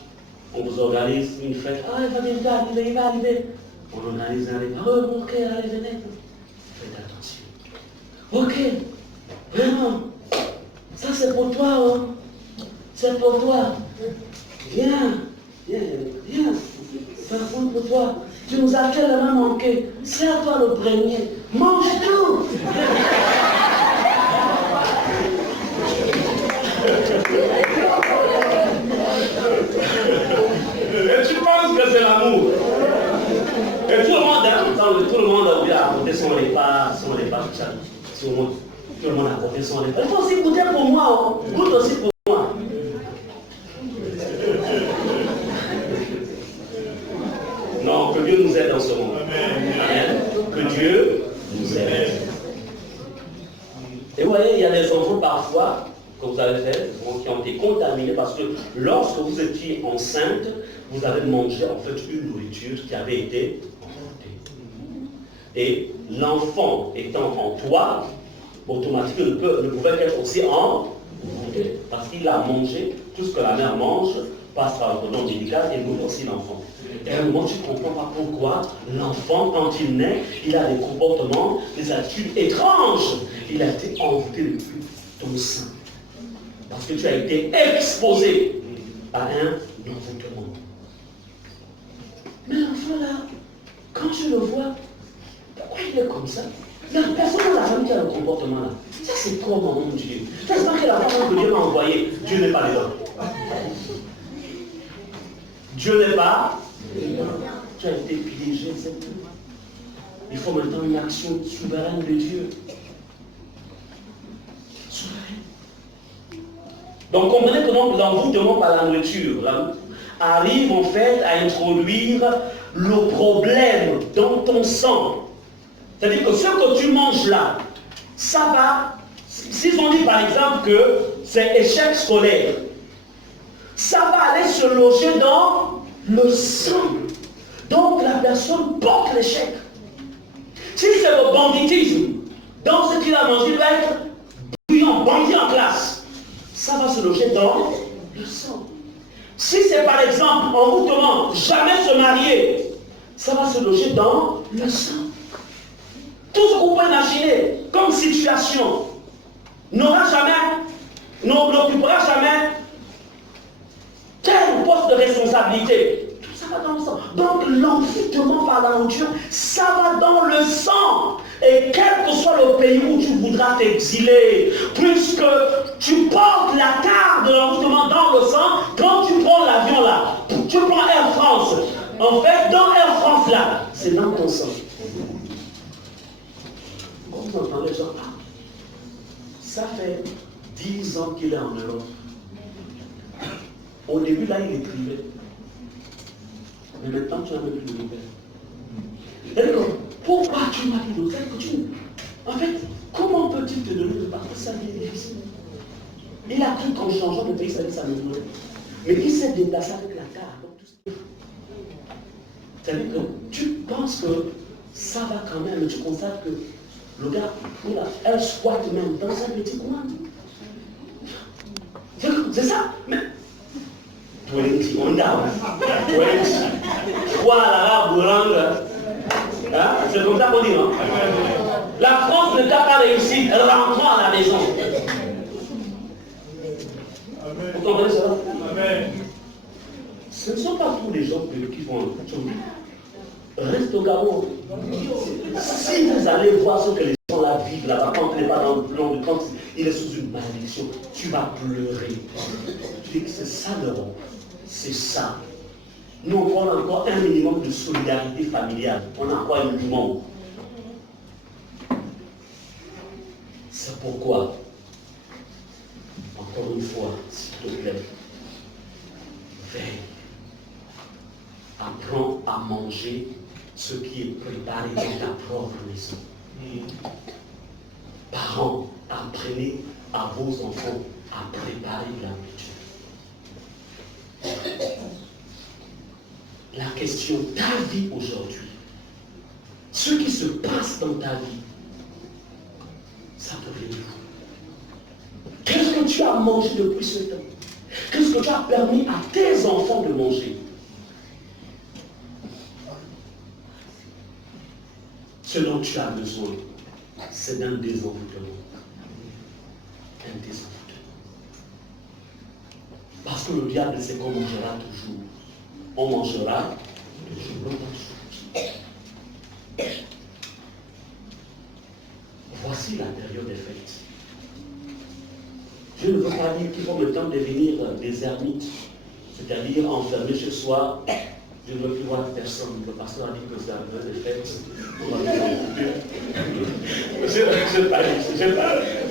on vous organise une fête. Ah, il va arriver. On organise un repas. Oh, ok, allez, venez. Faites attention. Ok, vraiment. Ça, c'est pour toi, hein. C'est pour toi. Viens. Par contre, pour toi. Tu nous as tellement manqué. C'est à toi le premier. Mange tout. Et tu penses que c'est l'amour. Et tout le monde a oublié à apporter son repas, tout ça. Tout le monde a apporté son repas. Il faut aussi goûter pour moi. Goûte aussi pour moi. Non, que Dieu nous aide dans ce monde. Amen. Que Dieu nous aide. Et vous voyez, il y a des enfants parfois que vous avez fait, qui ont été contaminés parce que lorsque vous étiez enceinte, vous avez mangé en fait une nourriture qui avait été emportée. Et l'enfant étant en toi, automatiquement ne pouvait qu'être aussi emporté parce qu'il a mangé tout ce que la mère mange, passe par le cordon ombilical et nourrit aussi l'enfant. Et à un moment, tu ne comprends pas pourquoi l'enfant, quand il naît, il a des comportements, des attitudes étranges. Il a été envoûté depuis ton sein. Parce que tu as été exposé à un envoûtement. Mais l'enfant là, quand tu le vois, pourquoi il est comme ça? La personne dans la famille qui a le comportement là, ça c'est quoi mon Dieu? J'espère que la femme que Dieu m'a envoyée, Dieu n'est pas dedans. Dieu n'est pas dedans. Tu as été piégé, c'est tout. Il faut maintenant une action souveraine de Dieu. Souveraine. Donc comprenez que donc l'envoûtement par la nourriture arrive en fait à introduire le problème dans ton sang. C'est-à-dire que ce que tu manges là, ça va, si on dit par exemple que c'est échec scolaire, ça va aller se loger dans le sang. Donc la personne porte l'échec. Si c'est le banditisme, donc ce qu'il a mangé va être bouillant, bandit en classe. Ça va se loger dans le sang. Si c'est par exemple envoûtement, jamais se marier, ça va se loger dans le sang. Tout ce qu'on peut imaginer comme situation n'occupera jamais tel poste de responsabilité. Tout ça va dans le sang. Donc l'envoûtement par la nourriture, ça va dans le sang. Et quel que soit le pays où tu voudras t'exiler, puisque tu portes la carte de l'envoûtement dans le sang, quand tu prends l'avion là, tu prends Air France. En fait, dans Air France là, c'est dans ton sang. Quand vous entendez les gens, ça fait 10 ans qu'il est en Europe. Au début là, il est privé. Mais maintenant, tu n'as même plus de nouvelles. D'accord. Pourquoi tu m'as dit de faire que tu... En fait, comment peut-il te donner de partir? Ça devient difficile. Il a cru qu'en changeant de pays, ça dit ça me voulait. Mais il s'est déplacé avec la carte. Donc tout ce... C'est-à-dire que tu penses que ça va quand même, mais tu constates que le gars, elle squatte même dans un petit coin. C'est ça. Mais 21 down. 20. Voilà, Bouranga. Hein? C'est comme ça qu'on dit, non? La France ne t'a pas réussi, rentrons à la maison. Vous comprenez ça? Amen. Ce ne sont pas tous les gens qui font un reste au Gabon. Si vous allez voir ce que les gens là vivent là-bas, quand il n'est pas dans le plan de quand il est sous une malédiction, tu vas pleurer. Tu dis que c'est ça l'Europe. C'est ça. Nous, on a encore un minimum de solidarité familiale. On a encore un minimum. C'est pourquoi, encore une fois, s'il te plaît, veille. Apprends à manger ce qui est préparé dans ta propre maison. Parents, apprenez à vos enfants à préparer la nourriture. La question, ta vie aujourd'hui, ce qui se passe dans ta vie, ça te vient d'où? Qu'est-ce que tu as mangé depuis ce temps? Qu'est-ce que tu as permis à tes enfants de manger? Ce dont tu as besoin, c'est d'un désenvoûtement. Un désenvoûtement. Parce que le diable sait qu'on mangera toujours. On mangera toujours. Voici la période des fêtes. Je ne veux pas dire qu'il faut maintenant devenir des ermites, c'est-à-dire enfermés chez soi. Je ne veux plus voir personne. Le pasteur a dit que c'est la période des fêtes.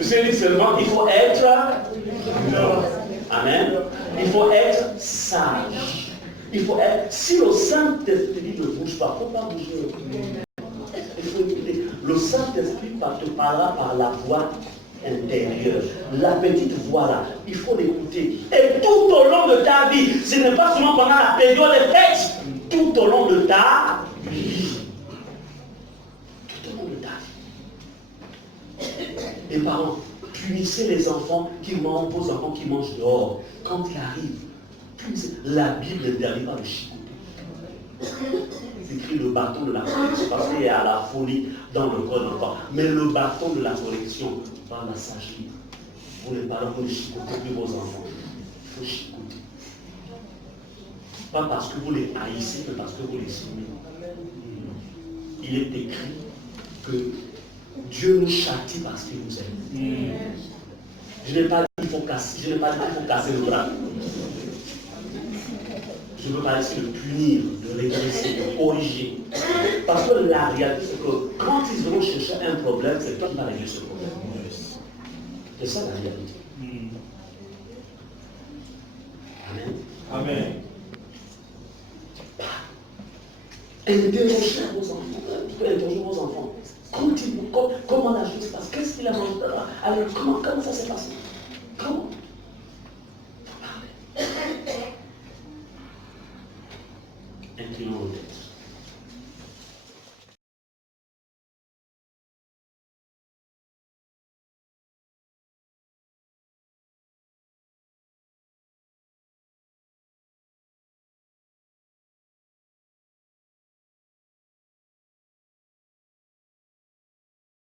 Je dis seulement qu'il faut être. Amen. Il faut être sage. Il faut être. Si le Saint-Esprit ne bouge pas, il ne faut pas bouger. Il faut écouter. Le Saint-Esprit te parlera par la voix intérieure. La petite voix là, il faut l'écouter. Et tout au long de ta vie, ce n'est pas seulement pendant la période des fêtes, tout au long de ta vie. Tout au long de ta vie. Les parents, punissez les enfants vos enfants qui mangent dehors. Quand ils arrivent, la Bible n'interdit pas le chicoter. C'est écrit le bâton de la correction, parce qu'il y a la folie dans le corps de l'enfant. Mais le bâton de la correction, par la sagerie, vous les parents, vous ne chicotez plus vos enfants. Il faut chicoter. Pas parce que vous les haïssez, mais parce que vous les aimez. Il est écrit que Dieu nous châtie parce qu'il nous aime. Je n'ai pas dit qu'il faut casser, le bras. Je ne veux pas essayer de punir, de redresser, de corriger. Parce que la réalité, c'est que quand ils vont chercher un problème, c'est toi qui vas régler ce problème. C'est ça la réalité. Amen. Amen. Interrogez vos enfants. Interrogez vos enfants. Comment la chose se passe? Qu'est-ce qu'il a mangé? Alors, comment ça s'est passé?